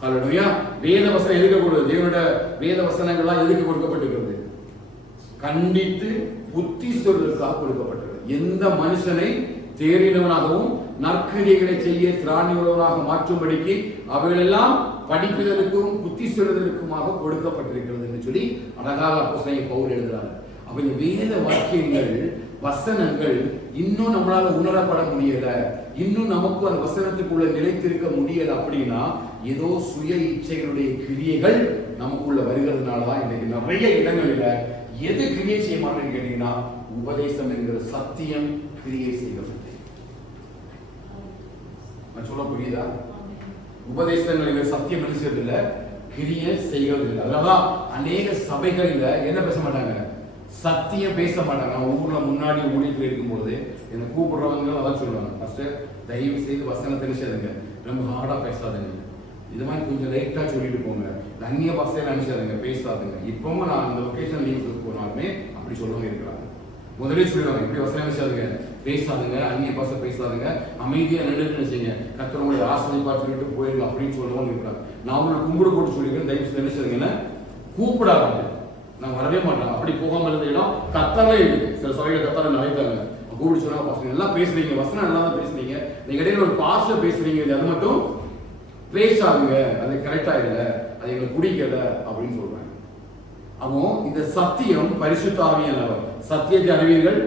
ஹல்லேலூயா. வேத வசனம் எதுக்கு கொடுக்குது? தேவனுடைய வேத வசனங்கள்லாம் எதுக்கு கொடுக்கப்பட்டிருக்கிறது? கண்டித்து புத்தி சொல்வதற்காக கொடுக்கப்பட்டிருக்கிறது. எந்த மனுஷனை தேறினவனாகவும் நற்கிரியைகளை செய்ய திராணியுள்ளவனாக மாற்றும்படிக்கு அவைகளெல்லாம் படிப்பதற்கும் புத்தி சொல்வதற்குமாக கொடுக்கப்பட்டிருக்கிறது என்று சொல்லி அழகாக அப்போஸ்தலன் பவுல் எழுதுறார். அப்ப இந்த வேத வாக்கியங்கள், வசனங்கள் இன்னும் நம்மளால உணரப்பட முடியல, இன்னும் நமக்கு அந்த வசனத்துக்குள்ள நிலைத்திருக்க முடியல அப்படின்னா ஏதோ சுய இச்சைகளுடைய கிரியைகள் நமக்குள்ள வருகிறதுனாலதான் இன்னைக்கு நிறைய இடங்களில் எது கிரியை செய்ய மாட்டேன்னு கேட்டீங்கன்னா, உபதேசம் என்கிற சத்தியம் கிரியை செய்கிறது. நான் சொல்ல புரியுதா? உபதேசங்கள் என்கிற சத்தியம் என்ன செய்யறது இல்ல, கிரியை செய்கிறது இல்லை. அதனாலதான் அநேக சபைகளில் என்ன பேச மாட்டாங்க? சத்தியம் பேச மாட்டாங்க. நான் ஊர்ல முன்னாடி ஊழியத்தில் இருக்கும்போது என்னை கூப்பிடுறவங்க அதான் சொல்லுவாங்க, ஃபர்ஸ்ட் தயவு செய்து வசனத்தை நினைச்சாதுங்க, ரொம்ப ஹார்டா பேசாதுங்க, இது மாதிரி கொஞ்சம் லைட்டா சொல்லிட்டு போங்க, அந்நிய பாஷையில நினைச்சாதுங்க, பேசாதுங்க. இப்பவும் நான் அந்த லொகேஷன் லீவ் போனாலுமே அப்படி சொல்லவும் இருக்கிறாங்க. முதலே சொல்லுவாங்க, இப்படி வசனம் நினைச்சாதுங்க, பேசாதுங்க, அந்நிய பாஷை பேசாதுங்க, அமைதியா நின்றுட்டு செய்யுங்க, கர்த்தர் உங்களை ஆசிரியப்பாக சொல்லிட்டு போயிருங்க அப்படின்னு சொல்றவங்க இருக்கிறாங்க. நான் உங்களை கும்பிடு போட்டு சொல்லியிருக்கேன், தயவு செய்து என்ன செய்யுங்க, கூப்பிடாதீங்க. நான் வரவே மாட்டேன். அப்படி போகாம இருந்தீங்கன்னா கத்தாலே இருக்கு. சில சபைகள் கத்தால நினைத்தாங்க கூப்பிட்டு சொன்னா பசங்க எல்லாம் பேசுறீங்க, வசனம் நல்லா தான் பேசுறீங்க, நீங்க இடையில ஒரு பாஸ்டர் பேசுறீங்க, அது மட்டும் பேசாதுங்க, அது கரெக்டா இல்லை, அது எங்களுக்கு பிடிக்கல அப்படின்னு சொல்றாங்க. அப்போ இந்த சத்தியம் பரிசுத்த ஆவியானவர். சத்தியத்தை அறிவீர்கள்,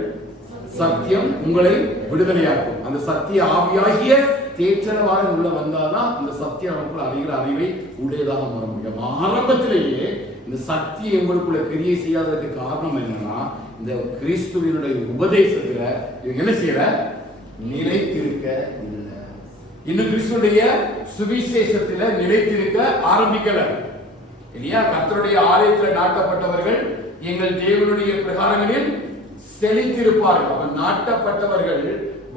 சத்தியம் உங்களை விடுதலையாக்கும். அந்த சத்திய ஆவியாகிய தேற்றவாறு உள்ள வந்தாதான் இந்த சத்தியம் நமக்குள்ள அறிகிற அறிவை உடையதாக வர முடியும். ஆரம்பத்திலேயே இந்த சத்தியம் உங்களுக்குள்ள கிரியை செய்யாததுக்கு காரணம் என்னன்னா, இந்த கிறிஸ்துவினுடைய உபதேசத்துல இவங்க என்ன செய்யற, நிலைத்திருக்க இல்லை. இன்னும் கிறிஸ்துடைய சுவிசேஷத்துல நிலைத்திருக்க ஆரம்பிக்கல இல்லையா? கர்த்தருடைய ஆலயத்தில் நாட்டப்பட்டவர்கள் எங்கள் தேவனுடைய பிரகாரங்களில் செழித்திருப்பார்கள். அவன் நாட்டப்பட்டவர்கள்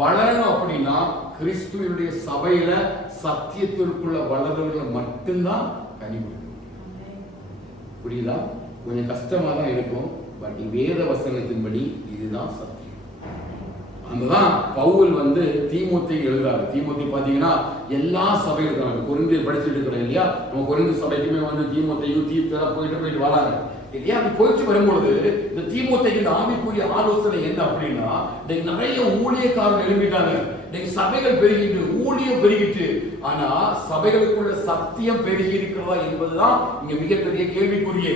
வளரணும் அப்படின்னா கிறிஸ்துவனுடைய சபையில சத்தியத்திற்குள்ள வளர்றவர்கள் மட்டும்தான் கனிவு. புரியுதா? கொஞ்சம் கஷ்டமா தான் இருக்கும், பட் வேத வசனத்தின்படி இதுதான் சத்தியம். அங்கதான் பவுல் தீமோத்தேயுக்கு எழுதுறாரு. தீமோத்தேயு பாத்தீங்கன்னா எல்லா சபையும் இருக்காங்க. கொரிந்தியர் படிச்சுட்டு இருக்கிறோம் இல்லையா? நம்ம கொரிந்து சபைக்குமே தீமோத்தேயு தீர்த்தெல்லாம் போயிட்டு வராங்க இல்லையா? அது போயிட்டு வரும்பொழுது இந்த தீமோத்தேயுக்கு ஆவிக்குரிய ஆலோசனை என்ன அப்படின்னா, நிறைய ஊழியக்காரர்கள் எழுப்பிட்டாங்க, சபைகள் பெருகிட்டு ஊழியம் பெருகிட்டு, ஆனா சபைகளுக்குள்ள சத்தியம் பெருகி இருக்கிறதா என்பதுதான் இங்க மிகப்பெரிய கேள்விக்குரிய.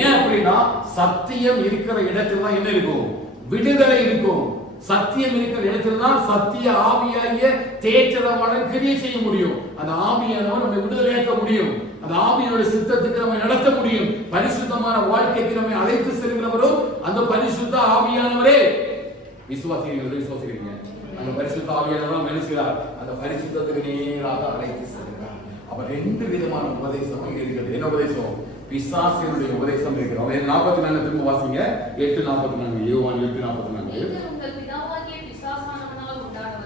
ஏன் அப்படின்னா சத்தியம் இருக்கிற இடத்துல தான் என்ன இருக்கும், விடுதலை இருக்கும். சத்தியம் இருக்கிற இடத்துல தான் சத்திய ஆவியாகிய தேற்றரமான கிரியை செய்ய முடியும். அந்த ஆவியானவர் நம்மை விடுதலையாக்க முடியும். அந்த ஆவியோட சித்தத்துக்கு நம்ம நடத்த முடியும். பரிசுத்தமான வாழ்க்கைக்கு நம்மை அழைத்து செல்கிறவரும் அந்த பரிசுத்த ஆவியானவரே. விசுவாசிக்கிறீங்க, அந்த பரிசுத்த ஆவியானவர் மனுஷிறார், அந்த பரிசுத்தத்துக்கு நேராக அழைத்து செல்கிறார். அப்ப ரெண்டு விதமான உபதேசம் இருக்கிறது. என்ன உபதேசம்? பிசாசினுடைய உபதேசம் இருக்கிறது. அவன் 44 திரும்ப வாசிங்க. 8:44 யோவான் 8:44.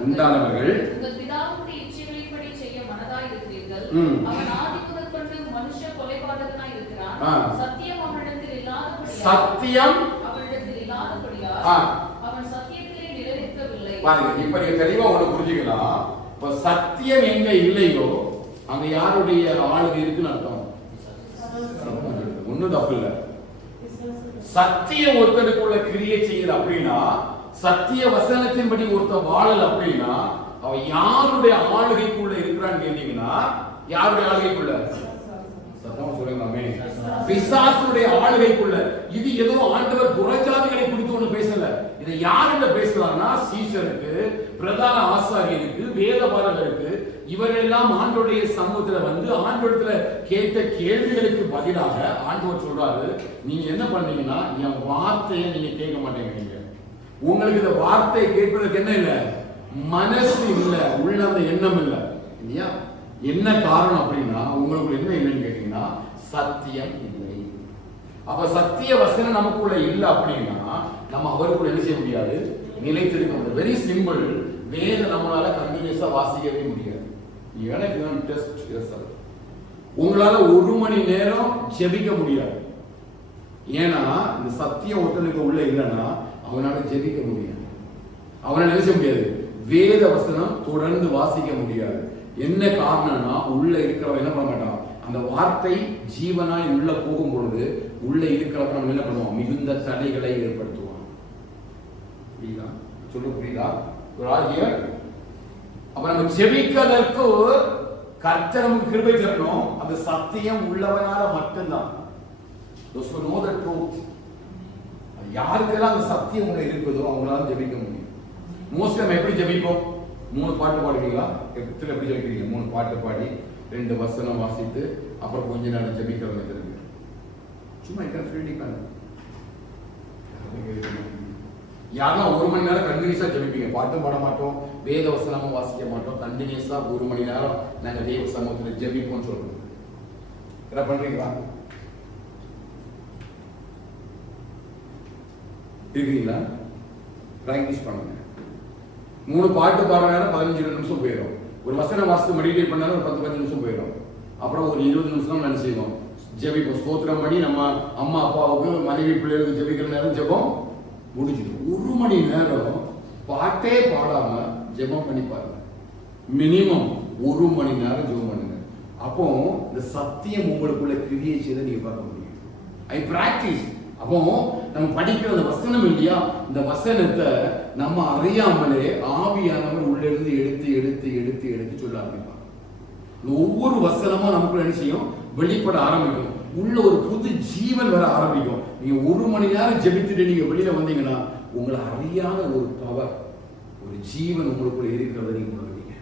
உண்டானவர்கள் உங்கள் பிதாவுடைய இச்சைகளின்படி செய்ய மனதாய் இருக்கிறீர்கள். அவன் ஆதிமுதல் கொண்டு மனுஷ கொலைபாதகனாய் இருக்கிறான். சத்தியம் அவனிடத்தில் இல்லாதபடியால் அவன் சத்தியத்திலே நிலைநிற்கவில்லை. பாருங்க, இப்ப நீங்க தெளிவா ஒண்ணு புரிஞ்சுக்கலாம். இப்ப சத்தியம் எங்க இல்லையோ அங்க யாருடைய ஆளுகை இருக்குன்னு அர்த்தம். ஒண்ணும் தப்பு இல்ல. சத்தியம் ஒருத்தருக்குள்ள கிரியை செய்யுது அப்படின்னா, சத்திய வசனத்தின்படி ஒருத்தர் வாழல் அப்படின்னா அவன் யாருடைய ஆளுகைக்குள்ள இருக்கிறான்னு கேட்டீங்கன்னா, யாருடைய ஆளுகைக்குள்ள? சத்தமா சொல்லுங்க. பிசாசுடைய ஆளுகைக்குள்ள. இது ஏதோ ஆண்டவர் புறஜாதிகளை குறித்து ஒண்ணு பேசல. இதை யாருங்க பேசுறாங்கன்னா, சீஷருக்கு, பிரதான ஆசாரியருக்கு, வேதபாரகருக்கு, இவரெல்லாம் ஆண்டவருடைய சமூகத்துல ஆண்டவரத்துல கேட்ட கேள்விகளுக்கு பதிலாக ஆண்டவர் சொல்றாரு, நீங்க என்ன பண்ணீங்கன்னா என் வார்த்தையை நீங்க கேட்க மாட்டேங்கிறீங்க. உங்களுக்கு இந்த வார்த்தையை கேட்பதற்கு என்ன இல்ல, மனசு இல்ல, உள்ள அந்த எண்ணம் இல்ல இல்லையா? என்ன காரணம் அப்படின்னா, உங்களுக்கு என்ன இல்லைன்னு கேட்டீங்கன்னா சத்தியம் இல்லை. அப்ப சத்திய வசனம் நமக்குள்ள இல்ல அப்படின்னா நம்ம அவருக்குள்ள என்ன செய்ய முடியாது, நிலைத்திருக்க முடியாது. Very simple. வேத நம்மளால கண்டினியூஸா வாசிக்கவே முடியாது. உங்களால 1 மணி நேரம் ஜெபிக்க முடியாது. ஏன்னா இந்த சத்தியம் ஒருத்தனுக்கு உள்ள இல்லைன்னா அவனால ஜெபிக்க முடியாது, அவனால நினைச்ச முடியாது, வேத வசனம் தொடர்ந்து வாசிக்க முடியாது. என்ன காரணம்னா, உள்ள இருக்கிறவன் என்ன பண்ண மாட்டான், அந்த வார்த்தை ஜீவனாய் உள்ள போகும் பொழுது உள்ள இருக்கிறவன் நம்ம என்ன பண்ணுவான், மிகுந்த தடைகளை ஏற்படுத்துவான். புரியுதா? சொல்ல புரியுதா? அப்ப நம்ம ஜெபிக்கிறதற்கு கர்த்தர் நமக்கு கிருபை தரணும். அந்த சத்தியம் உள்ளவனால மட்டும்தான். Those who know the truth, யாருக்கெல்லாம் அந்த சத்தியம் உள்ள இருக்குதோ அவங்களால ஜெபிக்க முடியும். மோஸ்ட்லி நம்ம எப்படி ஜெபிப்போம்? 3 பாட்டு பாடுவீங்களா? எப்படி ஜெபிக்கிறீங்க? 3 பாட்டு பாடி 2 வசனம் வாசித்து அப்புறம் கொஞ்ச நேரம் ஜெபிக்கிறவங்க இருக்கு. சும்மா யாரெல்லாம் 1 மணி நேரம் கண்டினியூஸா ஜெபிப்பீங்க? பாட்டும் பாட மாட்டோம், வேத வசனமும் வாசிக்க மாட்டோம், கண்டினியூஸா 1 மணி நேரம் நாங்க தேவ சமூகத்தில் ஜெபிப்போம்னு சொல்றோம். என்ன பண்றீங்களா? இருக்கீங்களா? பிராக்டிஸ் பண்ணுங்க. 3 பாட்டு பாடுற நேரம் 15 நிமிஷம் போயிடும். ஒரு வசனம் வாசித்து மெடிடேட் பண்ணாலும் ஒரு 10-15 நிமிஷம் போயிடும். அப்புறம் ஒரு 20 நிமிஷம் நம்ம செய்வோம், ஜெபிப்போம். ஸ்தோத்திரம் பண்ணி நம்ம அம்மா அப்பாவுக்கு, மனைவி பிள்ளைகளுக்கு ஜெபிக்கிற நேரம் ஜெபம் முடிஞ்சிடும். 1 மணி நேரம் பாட்டே பாடாம ஜெபம் பண்ணி பாருங்க. மினிமம் 1 மணி நேரம் ஜெபம் பண்ணுங்க. அப்போ இந்த சத்தியம் உங்களுக்குள்ள கிரியை செய்த நீங்க பார்க்க முடியும். ஐ பிராக்டிஸ். அப்போ நம்ம படிக்கிற அந்த வசனம் இல்லையா, இந்த வசனத்தை நம்ம அறியாமலே ஆவியானவர் உள்ள இருந்து எடுத்து எடுத்து எடுத்து எடுத்து சொல்ல ஆரம்பிப்பாங்க. ஒவ்வொரு வசனமும் நமக்குள்ள என்ன செய்யும், வெளிப்பட ஆரம்பிக்கும். உள்ள ஒரு புது ஜீவன் வர ஆரம்பிக்கும். நீங்க 1 மணி நேரம் ஜெபித்துட்டு நீங்க வெளியில வந்தீங்கன்னா உங்களை அறியாத ஒரு பவர், ஒரு ஜீவன் உங்களுக்குள்ள இருக்கிறத நீங்க உணர்வீங்க.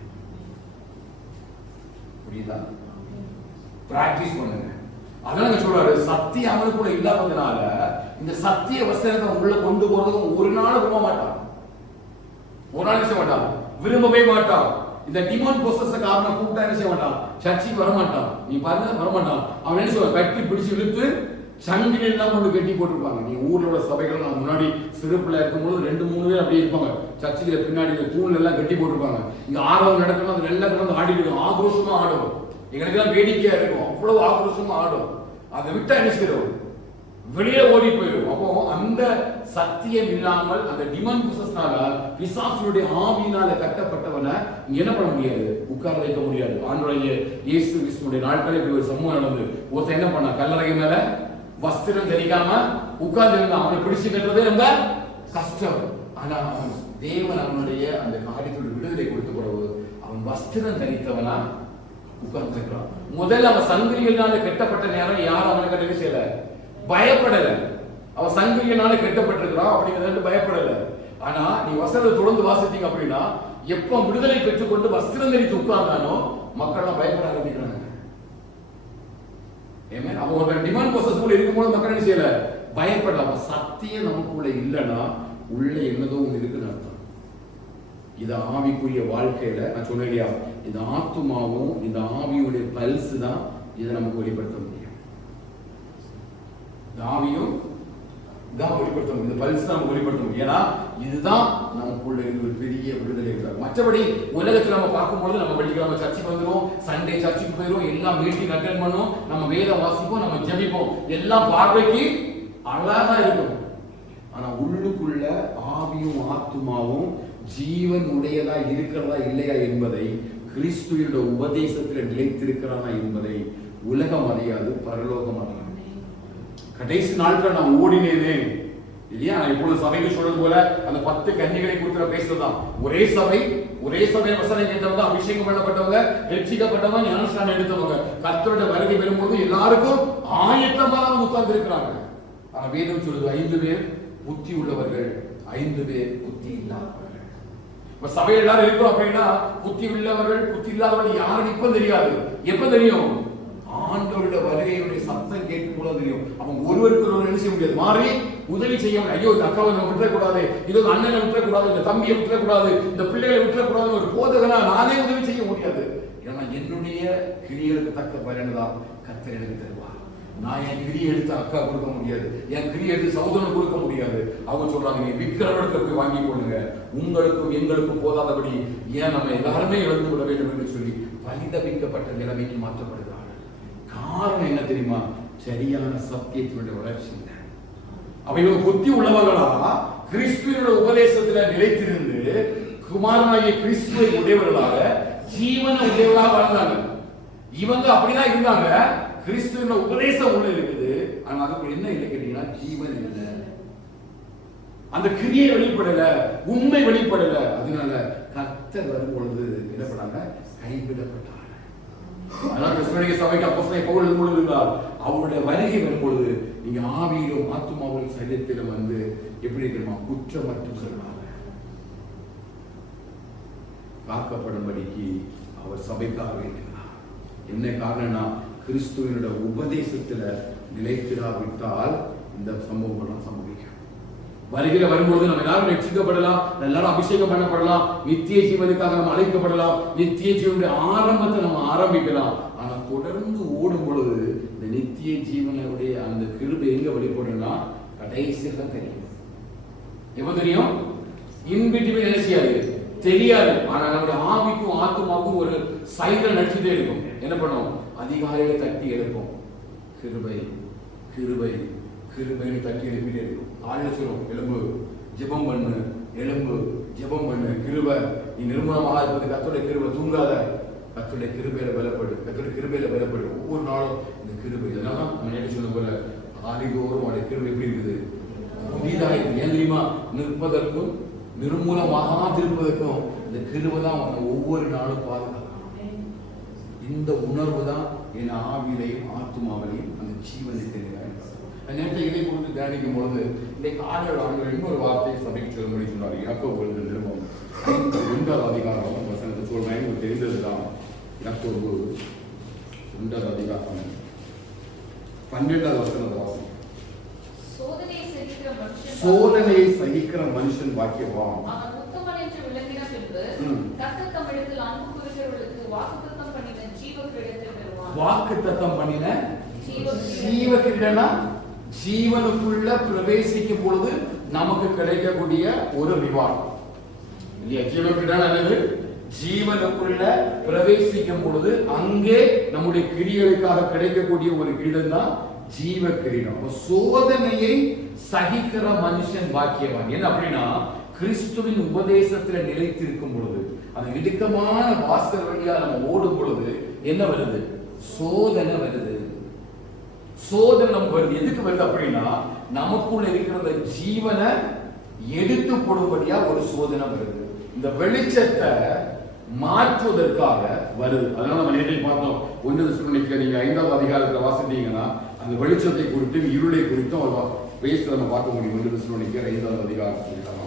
புரியுதா? பிராக்டிஸ் பண்ணுங்க. அதான் சொல்றாரு, சத்தியம் அவனுக்குள்ள இல்லாததுனால இந்த சத்திய வசனத்தை உள்ள கொண்டு போறதும் ஒரு நாள் விரும்ப மாட்டான், ஒரு நாள் செய்ய மாட்டான், விரும்பவே மாட்டான். இந்த டிமாண்ட் ப்ரோசஸ் காரணம் கூப்பிட்டா என்ன செய்ய மாட்டான், சர்ச்சைக்கு வர மாட்டான். நீ பாருங்க, வர மாட்டான். அவன் என்ன செய்வான், கட்டி பிடிச்சு இழுத்து சங்கிலி எல்லாம் கொண்டு கட்டி போட்டிருப்பாங்க. நீ ஊர்ல உள்ள சபைகள் நான் முன்னாடி சிறுப்பில் இருக்கும்போது 2-3 பேர் அப்படியே இருப்பாங்க. சர்ச்சுல பின்னாடி இந்த தூண் எல்லாம் கட்டி போட்டிருப்பாங்க. இங்க ஆர்வம் நடக்கணும், அது எல்லாம் கிடந்து ஆடிட்டு இருக்கும், ஆக்ரோஷமா ஆடும். எங்களுக்கு எல்லாம் வேடிக்கையா இருக்கும், அவ்வளவு ஆக்ரோஷமா ஆடும். அதை விட்டா என்ன செய்யறோம், வெளியே ஓடி போயிடும். அப்போ அந்த சத்தியம் இல்லாமல் அந்த டிமாண்ட் ப்ரோசஸ்னால பிசாசுடைய ஆவியினால கட்டப்பட்டவனை என்ன பண்ண முடியாது, உட்கார வைக்க முடியாது. ஆண்டவராகிய இயேசு கிறிஸ்துவினுடைய நாட்களில் இப்படி ஒரு சம்பவம் நடந்து, ஒருத்தன் என்ன பண்ணா, கல்லறை மேல வஸ்திரம் தெரியாம உட்கார்ந்து இருந்தான். அவனை பிடிச்சு கட்டுறதே ரொம்ப கஷ்டம். ஆனா தேவன் அவனுடைய அந்த காரியத்தோட விடுதலை கொடுத்த பிறகு அவன் வஸ்திரம் தரித்தவனா உட்கார்ந்து இருக்கிறான். முதல்ல அவன் சங்கிலியினால கெட்டப்பட்ட நேரம் யாரும் அவனுக்கு என்ன செய்யல, பயப்படல. அவன் சங்கிலியினால கெட்டப்பட்டிருக்கிறான் அப்படிங்கிறது பயப்படல. ஆனா நீ வசனத்தை தொடர்ந்து வாசித்தீங்க அப்படின்னா, எப்ப விடுதலை பெற்றுக்கொண்டு வஸ்திரம் தரித்து உட்கார்ந்தானோ மக்கள் பயப்பட ஆரம்பிக்கிறாங்க. அப்போ ஒரு டிமாண்ட் ப்ரோசஸ் கூட இருக்கும்போது மக்கள் என்ன செய்யல, பயப்படல. சத்தியம் நமக்குள்ள இல்லைன்னா உள்ள என்னதோ ஒன்று இருக்குன்னு அர்த்தம். இது ஆவிக்குரிய வாழ்க்கையில நான் சொன்னேன் இல்லையா, இந்த ஆத்துமாவும் இந்த ஆவியுடைய பல்ஸ் தான் இதை நமக்கு வெளிப்படுத்த முடியும். இந்த ஆவியும் தான் வெளிப்படுத்த முடியும், இந்த பல்ஸ் தான் நமக்கு வெளிப்படுத்த முடியும். ஏன்னா இதுதான் நமக்குள்ள ஒரு பெரிய விடுதலை இருக்கிறார். மற்றபடி உலகத்தில் நம்ம பார்க்கும்போது நம்ம வெள்ளிக்கிழமை சர்ச்சுக்கு வந்துடும், சண்டே சர்ச்சுக்கு போயிடும், எல்லாம் மீட்டிங் அட்டென்ட் பண்ணும், நம்ம வேத வாசிப்போம், நம்ம ஜெபிப்போம், எல்லாம் பார்வைக்கு அழகா இருக்கும். ஆனா உள்ளுக்குள்ள ஆவியும் ஆத்துமாவும் ஜீவன் உடையதா இருக்கிறதா இல்லையா என்பதை, கிறிஸ்துவோட உபதேசத்தில் நிலைத்திருக்கிறானா என்பதை உலகம் அறியாது, பரலோகம் அறியாது. கடைசி நாட்கள் நான் ஓடினேனே இல்லையா, இப்பொழுது சபைக்கு சொல்றது போல அந்த 10 கன்னிகளை குறித்து பேசுறதுதான். ஒரே சபை வசனம் கேட்டவங்க, அபிஷேகம் பண்ணப்பட்டவங்க, ரட்சிக்கப்பட்டவங்க, ஞானஸ்நானம் எடுத்தவங்க, கர்த்தருடைய வருகை வரும்போது எல்லாருக்கும் ஆயத்தமா தான் உட்கார்ந்து இருக்கிறாங்க. ஆனா வேதம் சொல்லுது 5 பேர் புத்தி உள்ளவர்கள், 5 பேர் புத்தி இல்லாதவர்கள். இப்ப சபையில் எல்லாரும் இருக்கிறோம் அப்படின்னா புத்தி உள்ளவர்கள் புத்தி இல்லாதவர்கள் யாரும் இப்ப தெரியாது, எப்ப தெரியும், ஆண்டவருடைய வருகையுடைய சத்தம் கேட்கும் போது தெரியும். அவங்க ஒருவருக்கு ஒருவர் என்ன செய்ய முடியாது, மாறி உதவி செய்ய முடியாது. ஐயோ இந்த அக்காவை நம்ம விட்டுறக்கூடாது, இது அண்ணனை விட்டுறக்கூடாது, இந்த தம்பியை விட்டுறக்கூடாது, இந்த பிள்ளைகளை விட்டுறக்கூடாது, ஒரு போதகனா நானே உதவி செய்ய முடியாது. ஏன்னா என்னுடைய கிரியைகளுக்கு தக்க பலன்தான் கர்த்தர் எனக்கு தருவார். நான் என் கிரியை எடுத்து அக்கா கொடுக்க முடியாது, என் கிரியை எடுத்து சகோதரன் கொடுக்க முடியாது. அவங்க சொல்றாங்க, நீ விற்கிறவர்களுக்கு போய் வாங்கி கொள்ளுங்க, உங்களுக்கும் எங்களுக்கும் போதாதபடி ஏன் நம்ம எல்லாருமே இழந்து விட வேண்டும் என்று சொல்லி பரிதபிக்கப்பட்ட நிலைமைக்கு மாற்றப்படுகிறார்கள். காரணம் என்ன தெரியுமா, சரியான சத்தியத்தினுடைய வளர்ச்சி இல்லை. அப்ப இவங்க புத்தி உள்ளவங்களா கிறிஸ்துவோட உபதேசத்துல நிலைத்திருந்து குமாரனாகிய கிறிஸ்துவை உடையவர்களாக ஜீவன உடையவர்களாக வாழ்ந்தாங்க. இவங்க அப்படிதான் இருந்தாங்க, கிறிஸ்துவோட உபதேசம் உள்ள இருக்குது, ஆனா அதுக்கு என்ன இல்லை கேட்டீங்கன்னா ஜீவன் இல்லை, அந்த கிரியை வெளிப்படல, உண்மை வெளிப்படல. அதனால கர்த்தர் வரும் பொழுது என்ன பண்ணாங்க, கைவிடப்பட்டார். சபைக்கு அப்போஸ்தலனாகிய பவுல் எழுதுகிறார், அவருடைய வருகை வரும்பொழுது நீங்க ஆவியிலும் ஆத்துமாவிலும் சரீரத்திலும் வந்து எப்படி தெரியுமா, குற்றமற்ற சொல்றாங்க காக்கப்படும்படிக்கு அவர் சபைக்காக வேண்டினார். என்ன காரணம்னா கிறிஸ்துவனுடைய உபதேசத்துல நிலைத்திராவிட்டால் இந்த சம்பவம் சம்பவிக்கும். வருகிற வரும்போது நம்ம எல்லாரும் ரட்சிக்கப்படலாம், எல்லாரும் அபிஷேகம் பண்ணப்படலாம், நித்திய ஜீவனுக்காக நம்ம அழைக்கப்படலாம், நித்திய ஜீவனுடைய ஆரம்பத்தை நம்ம ஆரம்பிக்கலாம். ஆனா தொடர்ந்து ஓடும் பொழுது இந்த நித்திய ஜீவனுடைய அந்த கிருபை எங்க வெளிப்படும்னா கடைசியில் தான் தெரியும். எப்ப தெரியும், இன்பிட்வீன் என்ன செய்யாது தெரியாது. ஆனா நம்முடைய ஆவிக்கும் ஆத்துமாவுக்கும் ஒரு சைரன் அடிச்சுட்டே இருக்கும். என்ன பண்ணும், அதிகாரிகளை தட்டி எழுப்போம், கிருபை கிருபை கிருபைன்னு தட்டி எழுப்பிட்டே இருக்கும். காலையில் சொல்லுவோம், எலும்பு ஜெபம் பண்ணு, எலும்பு ஜெபம் பண்ணு, கிருபை நீ நிர்மூலமாக இருப்பது கர்த்தருடைய கிருபை, தூங்காத கர்த்தருடைய கிருபையில பலப்படு, கர்த்தருடைய கிருபையில பலப்படு. ஒவ்வொரு நாளும் இந்த கிருபை, இதனால நம்ம நேற்று சொன்ன போல ஆதிதோறும் அவருடைய கிருபை எப்படி இருக்குது, புதிதாக இருக்குது. ஏன் தெரியுமா? நிற்பதற்கும் நிர்மூலமாகாதிருப்பதற்கும் இந்த கிருபை தான் அவனை ஒவ்வொரு நாளும் பாதுகாக்கும். இந்த உணர்வு தான் என் ஆவியிலையும் ஆத்துமாவிலையும் அந்த ஜீவனை தெரிகிறார். நேற்று இதை குறித்து தியானிக்கும் பொழுது இன்றைக்கு ஆண்டவர் இன்னொரு வார்த்தையை சபைக்கு சொல்லும்படி சொன்னார். யாக்கோபு நிருபம் 9ஆம் அதிகாரம் வசனத்தை சொல்றேன், உங்களுக்கு தெரிந்ததுதான். யாக்கோபு 9ஆம் அதிகாரம் 12ஆம் வசனத்தை வாசம். சோதனையை சகிக்கிற மனுஷன் பாக்கியவான். அவன் உத்தமன் என்று விளங்கின பின்பு கர்த்தர் தம்மிடத்தில் அன்பு கூறுகிறவர்களுக்கு வாக்குத்தத்தம் பண்ணின ஜீவ கிரீடத்தை பெறுவான். வாக்குத்தத்தம் பண்ணின ஜீவ கிரீடம்னா ஜீவனுக்குள்ள பிரவேசிக்கும் பொழுது நமக்கு கிடைக்கக்கூடிய ஒரு ரிவார்ட் இல்லையா? ஜீவ கிரீடம் அல்லது ஜீவனுக்குள்ள பிரவேசிக்கும் பொழுது அங்கே நம்முடைய கிரியைகளுக்காக கிடைக்கக்கூடிய ஒரு கிரீடம் தான் ஜீவ கிரீடம். சோதனையை சகிக்கிற மனுஷன் பாக்கியவான். என்ன அப்படின்னா, கிறிஸ்துவின் உபதேசத்துல நிலைத்திருக்கும் பொழுது, அந்த இடுக்கமான வாசல் வழியா நம்ம ஓடும் பொழுது என்ன வருது? சோதனை வருது. சோதனை நமக்கு வருது. எதுக்கு வருது அப்படின்னா, நமக்குள்ள இருக்கிற ஜீவனை எடுத்து போடும்படியா ஒரு சோதனை வருது. இந்த வெளிச்சத்தை மாற்றுவதற்காக வருது. அதனால நம்ம நேற்று பார்த்தோம். 1 தெசலோனிக்கேயர் நீங்க 5ஆம் அதிகாரத்துல வாசித்தீங்கன்னா அந்த வெளிச்சத்தை குறித்து இருளை குறித்தும் அவர் பேசுறத நம்ம பார்க்க முடியும். 1 தெசலோனிக்கேயர் 5ஆம் அதிகாரத்துல வாசிக்கலாம்.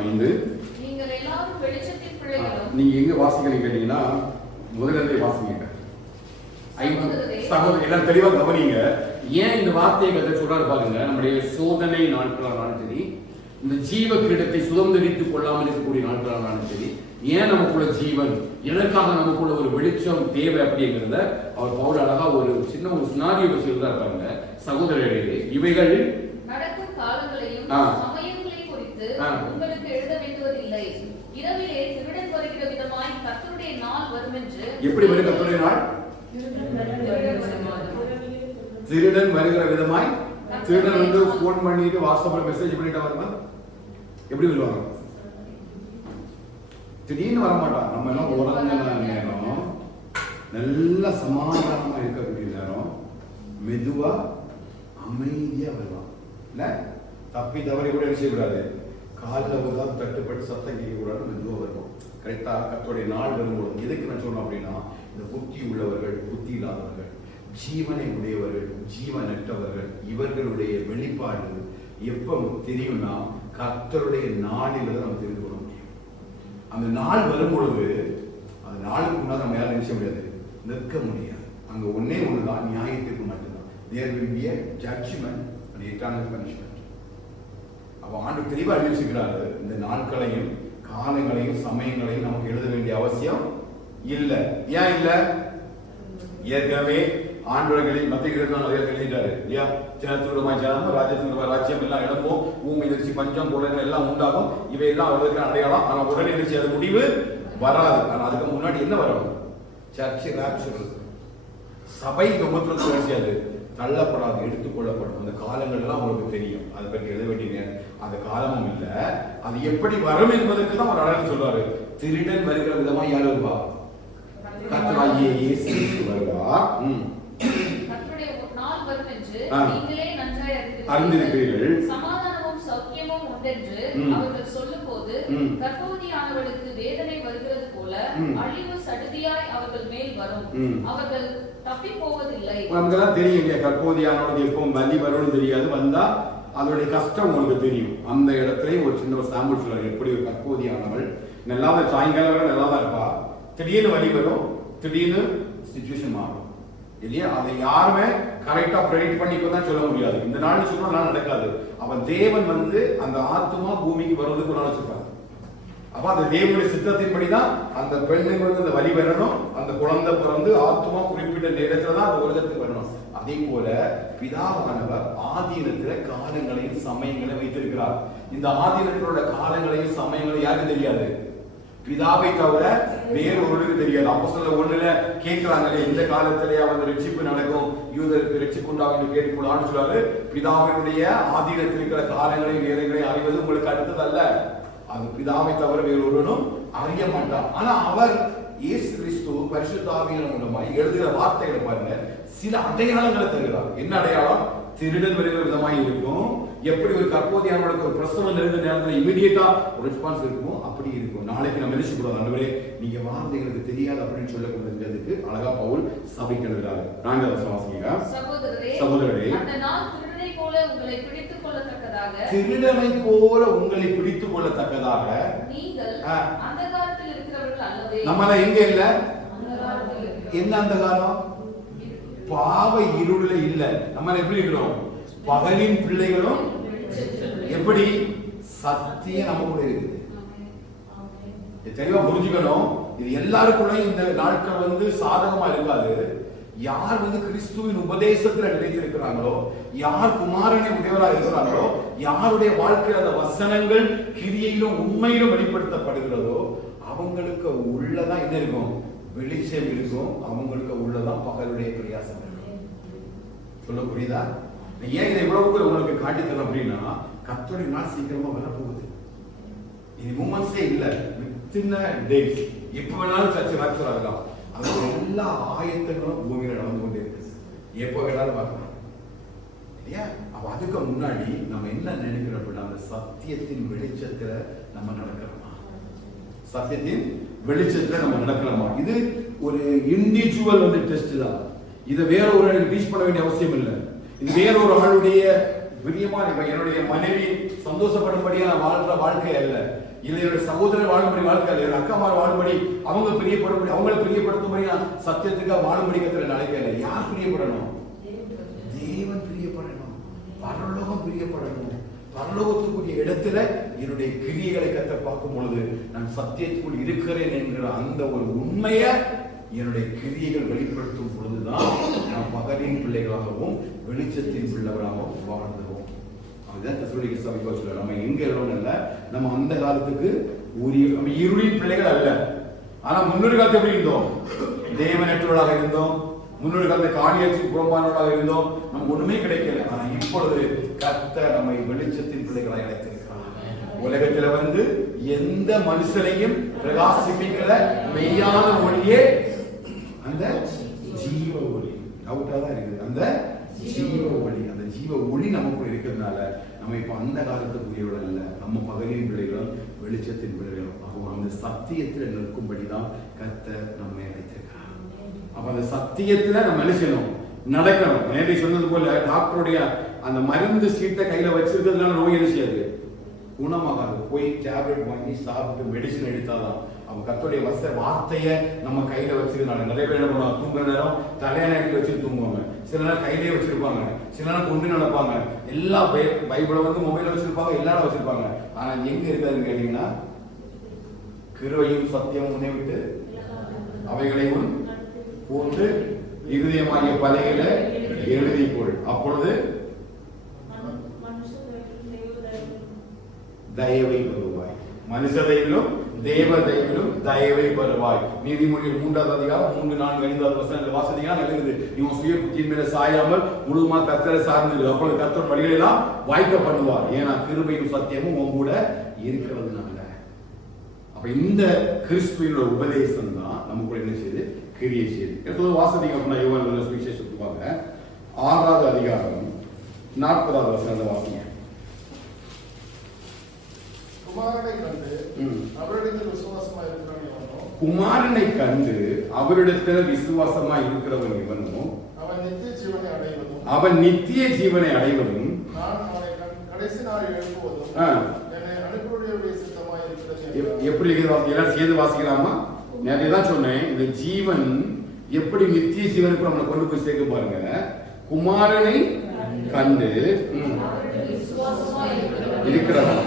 5 நீங்கள் எல்லாரும் வெளிச்சத்தின் பிள்ளைகளும். நீங்க எங்க வாசிக்கிறீங்க கேட்டீங்கன்னா முதல்ல வாசிங்க. சகோதரர் எல்லாம் தெளிவா கவனிங்க. ஏன் இந்த வார்த்தையை கதை சொல்றாரு பாருங்க. நம்முடைய சோதனை நாட்களானாலும் சரி, இந்த ஜீவ கிரீடத்தை சுதந்திரித்துக் கொள்ளாமல் இருக்கக்கூடிய நாட்களானாலும் சரி, ஏன் நமக்குள்ள ஜீவன், எனக்காக நமக்குள்ள ஒரு வெளிச்சம் தேவை அப்படிங்கிறத அவர் பவுல் அழகா ஒரு சின்ன ஒரு சினாரியோ சொல்றாரு பாருங்க. சகோதரர்களே, இவைகள் நடக்கும் காலங்களையும் சமயங்களையும் குறித்து உங்களுக்கு எழுத வேண்டுவதில்லை. இரவிலே திருடன் வருகிற விதமாய் கர்த்தருடைய நாள் வரும் என்று. எப்படி வரும் கர்த்தருடைய நாள்? திருடன் வருகிற விதமாய். திருடன் வந்து போன் பண்ணிட்டு வாட்ஸ்அப்ல மெசேஜ் பண்ணிட்டு வருமா? எப்படி வருவாங்க? திடீர்னு வர மாட்டான். நம்ம எல்லாம் உறங்குற நேரம், நல்ல சமாதானமா இருக்கக்கூடிய நேரம், மெதுவா அமைதியா வருவான். இல்ல தப்பி தவறி கூட செய்யக்கூடாது. காலில் ஒரு தட்டுப்பட்டு சத்தம் கேட்கக்கூடாது. மெதுவா வருவோம். கரெக்டா கர்த்தருடைய நாள் வரும்போது எதுக்கு நான் சொன்னோம் அப்படின்னா, இந்த புத்தி உள்ளவர்கள், புத்தி இல்லாதவர்கள், ஜீவனை உடையவர்கள், ஜீவனற்றவர்கள், இவர்களுடைய வெளிப்பாடு எப்ப தெரியும்னா கர்த்தருடைய நாளில் தான் நம்ம தெரிந்து கொள்ள முடியும். அந்த நாள் வரும் பொழுது அந்த நாளுக்கு முன்னாடி நம்ம யாரும் நினைச்ச முடியாது, நிற்க முடியாது. அங்க ஒன்னே ஒண்ணுதான், நியாயத்திற்கு மட்டும்தான். There will be a judgment and eternal punishment. அப்ப ஆண்டு தெளிவா அறிவிச்சுக்கிறாரு, இந்த நாட்களையும் காலங்களையும் சமயங்களையும் நமக்கு எழுத வேண்டிய அவசியம் இல்லை. ஏன் இல்ல? ஏற்கனவே ஆண்டவர்களின் மத்திய எழுதிட்டாரு இல்லையா? ஜனத்துடமாய் ஜனம், ராஜ்யத்தினுடைய ராஜ்யம் எல்லாம் இடமும், பூமி எதிர்ச்சி, பஞ்சம், புலங்கள் எல்லாம் உண்டாகும். இவையெல்லாம் அவர்களுக்கு அடையாளம். ஆனா உடனே எதிர்ச்சி அது முடிவு வராது. ஆனா அதுக்கு முன்னாடி என்ன வரும்? சர்ச்சை, ராப்சர், சபை உபத்திரத்து வரிசையாது தள்ளப்படாது, எடுத்துக்கொள்ளப்படும். அந்த காலங்கள் எல்லாம் உங்களுக்கு தெரியும். அதை பற்றி எழுத வேண்டிய அந்த காலமும் இல்லை. அது எப்படி வரும் என்பதற்கு தான் ஒரு அழகு சொல்றாரு. திருடன் வருகிற விதமா யார் வருவா? கர்த்தராகிய இயேசு வருவார். கர்த்தருடைய நாள் வரும் என்று நீங்களே நன்றாய் அறிந்திருக்கிறீர்கள். சமாதானமும் சௌக்கியமும் உண்டென்று அவர்கள் சொல்லும்போது கர்ப்பவதியானவளுக்கு வேதனை வருகிறது போல அழிவு சடுதியாய் அவர்கள் மேல் வரும். அவர்கள் தப்பி போவதில்லை. நமக்கெல்லாம் தெரியும் இல்லையா? கர்ப்பவதியானவளுக்கு எப்போ வலி வரும்னு தெரியாது. வந்தா அதனுடைய கஷ்டம் உங்களுக்கு தெரியும். அந்த இடத்துல ஒரு சின்ன ஒரு சாம்பிள் சொல்றாரு. எப்படி ஒரு கர்ப்பவதியானவள் நல்லாத சாயங்காலம் வரை நல்லா தான் இருப்பா, திடீர்னு வலி வரும், திடீர்னு சிச்சுவேஷன் மாறும் இல்லையா? அதை யாருமே கரெக்டா ப்ரெடிக்ட் பண்ணிக்கதான் சொல்ல முடியாது. இந்த நாள் சொன்னா நடக்காது. அவன் தேவன் வந்து அந்த ஆத்மா பூமிக்கு வருவதுக்கு ஒரு நாள் வச்சிருப்பாங்க. அப்ப அந்த தேவனுடைய சித்தத்தின்படிதான் அந்த பெண்ணுக்கு வந்து அந்த வலி வரணும், அந்த குழந்தை பிறந்து ஆத்மா குறிப்பிட்ட நேரத்துல தான் அந்த உலகத்துக்கு வரணும். அதே போல பிதாவானவர் ஆதீனத்துல காலங்களையும் சமயங்களையும் வைத்திருக்கிறார். இந்த ஆதீனத்தினோட காலங்களையும் சமயங்களையும் யாருக்கு தெரியாது? பிதாவை தவிர வேறொருவருக்கு தெரியாது. அப்போஸ்தலர் 1ல கேட்கிறாங்களே, இந்த காலத்திலேயே வந்து ரட்சிப்பு நடக்கும், யூதருக்கு ரட்சிப்பு உண்டாகும் கேட்கலாம்னு சொல்றாரு. பிதாவினுடைய ஆதீனத்தில் இருக்கிற காலங்களையும் நேரங்களையும் அறிவது உங்களுக்கு அடுத்தது அல்ல. அது பிதாவை தவிர வேறு ஒருவனும் அறிய மாட்டான். ஆனா அவர் இயேசு கிறிஸ்து பரிசுத்த ஆவியின் மூலமாய் எழுதுகிற வார்த்தைகளை பாருங்க, சில அடையாளங்களை தருகிறார். என்ன அடையாளம்? திருடன் வருகிற விதமாய் இருக்கும். எப்படி ஒரு கற்போதியானவர்களுக்கு ஒரு பிரசவம் நெருங்கிற நேரத்தில் இமீடியட்டா ஒரு ரெஸ்பான்ஸ் இருக்கும், அப்படி இருக்கும். நாளைக்கு நம்ம நினைச்சு கூடாது, ஆண்டவரே நீங்க வாழ்ந்து எங்களுக்கு தெரியாது அப்படின்னு சொல்லக்கூடாதுன்றதுக்கு அழகா பவுல் சபைக்கு எழுதுறாரு. நாங்க வாசிங்க. சகோதரரே, அந்த நாள் திருடனை போல உங்களை பிடித்துக் கொள்ளத்தக்கதாக, திருடனை போல உங்களை பிடித்துக் கொள்ளத்தக்கதாக நீங்கள் அந்தகாரத்தில் இருக்கிறவர்கள் அல்லவே. நம்மள எங்க இல்ல? என்ன அந்தகாரம்? பாவ இருள இல்ல. நம்ம எப்படி இருக்கிறோம்? பகலின் பிள்ளைகளும். எப்படி? சத்தியம் நம்ம கூட இருக்குது. தெளிவா புரிஞ்சுக்கணும். இது எல்லாருக்குள்ளயும் இந்த நாட்கள் சாதகமா இருக்காது. யார் கிறிஸ்துவின் உபதேசத்துல நிலைத்திருக்கிறாங்களோ, யார் குமாரனை உடையவராக இருக்கிறாங்களோ, யாருடைய வாழ்க்கையில் அந்த வசனங்கள் கிரியையிலும் உண்மையிலும் வெளிப்படுத்தப்படுகிறதோ அவங்களுக்கு உள்ளதான் என்ன இருக்கும்? வெளிச்சம் இருக்கும். அவங்களுக்கு உள்ளதான் பகலுடைய பிரயாசம் இருக்கும். சொல்ல புரியுதா? ஏன் இதை இவ்வளவு உங்களுக்கு காட்டித்தரேன் அப்படின்னா, கர்த்தருடைய நாள் சீக்கிரமா வரப்போகுது. இது மூமெண்ட்ஸே இல்லை, வித்தின் டேஸ். எப்ப வேணாலும் சர்ச்சை ராக்சர் ஆகலாம். அது எல்லா ஆயத்தங்களும் பூமியில நடந்து கொண்டே இருக்கு. எப்ப வேணாலும் வரலாம் இல்லையா? அப்ப அதுக்கு முன்னாடி நம்ம என்ன நினைக்கிறோம் அப்படின்னா, அந்த சத்தியத்தின் வெளிச்சத்துல நம்ம நடக்கிறோமா? சத்தியத்தின் வெளிச்சத்துல நம்ம நடக்கலாமா? இது ஒரு இண்டிவிஜுவல் டெஸ்ட் தான். இதை வேற ஒரு டீச் பண்ண வேண்டிய அவசியம் இல்லை. இது வேற ஒரு ஆளுடைய பிரியமா என்னுடைய மனைவி சந்தோஷப்படும்படியா நான் வாழ்ற வாழ்க்கை அல்ல, இல்லை என்னுடைய சகோதரர் வாழும்படி வாழ்க்கை அல்ல, என்னுடைய அக்காமார் வாழும்படி அவங்க பிரியப்படும்படி அவங்களை பிரியப்படுத்தும்படி நான் சத்தியத்துக்காக வாழும்படி கத்துற நிலைக்க இல்லை. யார் பிரியப்படணும்? தேவன் பிரியப்படணும், பரலோகம் பிரியப்படணும். பரலோகத்துக்குரிய இடத்துல என்னுடைய கிரியைகளை கத்த பார்க்கும் பொழுது நான் சத்தியத்துக்குள் இருக்கிறேன் என்கிற அந்த ஒரு உண்மையை என்னுடைய கிரியைகள் வெளிப்படுத்தும் பொழுதுதான் நாம் பகலின் பிள்ளைகளாகவும் வெளிச்சத்தின் பிள்ளைகளாகவும் வாழ்ந்துருவோம். அதுதான் தெசலோனிக்கே சபைக்கு சொல்றாரு. நம்ம எங்க இருக்கோம் இல்ல, நம்ம அந்த காலத்துக்கு நம்ம இருளின் பிள்ளைகள் அல்ல. ஆனா முன்னொரு காலத்து எப்படி இருந்தோம்? தேவனற்றவர்களாக இருந்தோம். முன்னொரு காலத்தை காணியாட்சிக்கு புறம்பானவர்களாக இருந்தோம். நமக்கு ஒண்ணுமே கிடைக்கல. ஆனா இப்பொழுது கர்த்தர் நம்மை வெளிச்சத்தின் பிள்ளைகளாக அழைத்திருக்கிறார். உலகத்துல எந்த மனுஷனையும் பிரகாசிப்பிக்கிற மெய்யான ஒளியே அந்த ஜீவ ஒளி. டவுட்டா தான் இருக்குது. அந்த ஜீவ ஒளி, அந்த ஜீவ ஒளி நமக்குள்ள இருக்கிறதுனால நம்ம இப்ப அந்த காலத்துக்குரியவர்கள் அல்ல, நம்ம பகலின் பிள்ளைகளும் வெளிச்சத்தின் பிள்ளைகளும். அப்போ அந்த சத்தியத்துல நிற்கும்படிதான் கர்த்தர் நம்மை அழைத்திருக்கிறார். அப்ப அந்த சத்தியத்துல நம்ம என்ன செய்யணும்? நடக்கணும். நேரடி சொன்னது போல டாக்டருடைய அந்த மருந்து சீட்டை கையில வச்சிருக்கிறதுனால நோய் என்ன செய்யாது? குணமாகாது. போய் டேப்லெட் வாங்கி சாப்பிட்டு மெடிசன் எடுத்தாதான். அவங்க கர்த்தருடைய வார்த்தையை நம்ம கையில வச்சிருந்தாங்க. நிறைய பேர் என்ன பண்ணுவாங்க? தூங்குற நேரம் தலையான இடத்துல வச்சு தூங்குவாங்க. சில நேரம் கையிலேயே வச்சிருப்பாங்க, சில நேரம் கொண்டு நடப்பாங்க. எல்லா பைபிளை மொபைல வச்சிருப்பாங்க, எல்லாரும் வச்சிருப்பாங்க. ஆனா எங்க இருக்காதுன்னு கேட்டீங்கன்னா, கிருபையும் சத்தியமும் முன்னே விட்டு அவைகளையும் போட்டு இருதயமாகிய பலகையில எழுதி கொள், அப்பொழுது தயவை பெறுவாய். மனுஷ தயவிலும் தேவ தயவிலும் தயவை பெறுவாய். நீதிமொழிகள் 3வது அதிகாரம் 3, 4, 5வது வசனங்களை வாசித்தீங்கன்னா நல்லது. இவன் சுய புத்தியின் மேல சாயாமல் முழுமா கர்த்தரை சார்ந்து அப்பொழுது கர்த்தர் வழிகளை எல்லாம் வாய்க்க பண்ணுவார். ஏன்னா கிருபையும் சத்தியமும் உன் கூட இருக்கிறதுனால. அப்ப இந்த கிறிஸ்துவினோட உபதேசம் தான் நமக்குள்ள என்ன செய்யுது? கிரியை செய்யுது. எப்போது வாசித்தீங்க அப்படின்னா யோவான் சுவிசேஷத்துக்காக 6வது அதிகாரம் 40வது வசனத்தை வாசிங்க. குமாரனை கண்டு அவரிடத்தில் விசுவாசமா இருக்கிறவன் இவனும் அவன் நித்திய ஜீவனை அடைவதும் எப்படி எல்லாம் சேர்ந்து வாசிக்கலாமா? நிறைய தான் சொன்னேன். இந்த ஜீவன் எப்படி நித்திய ஜீவனுக்கு நம்மளை கொண்டு போய் சேர்க்க பாருங்க. குமாரனை கண்டு இருக்கிறவன்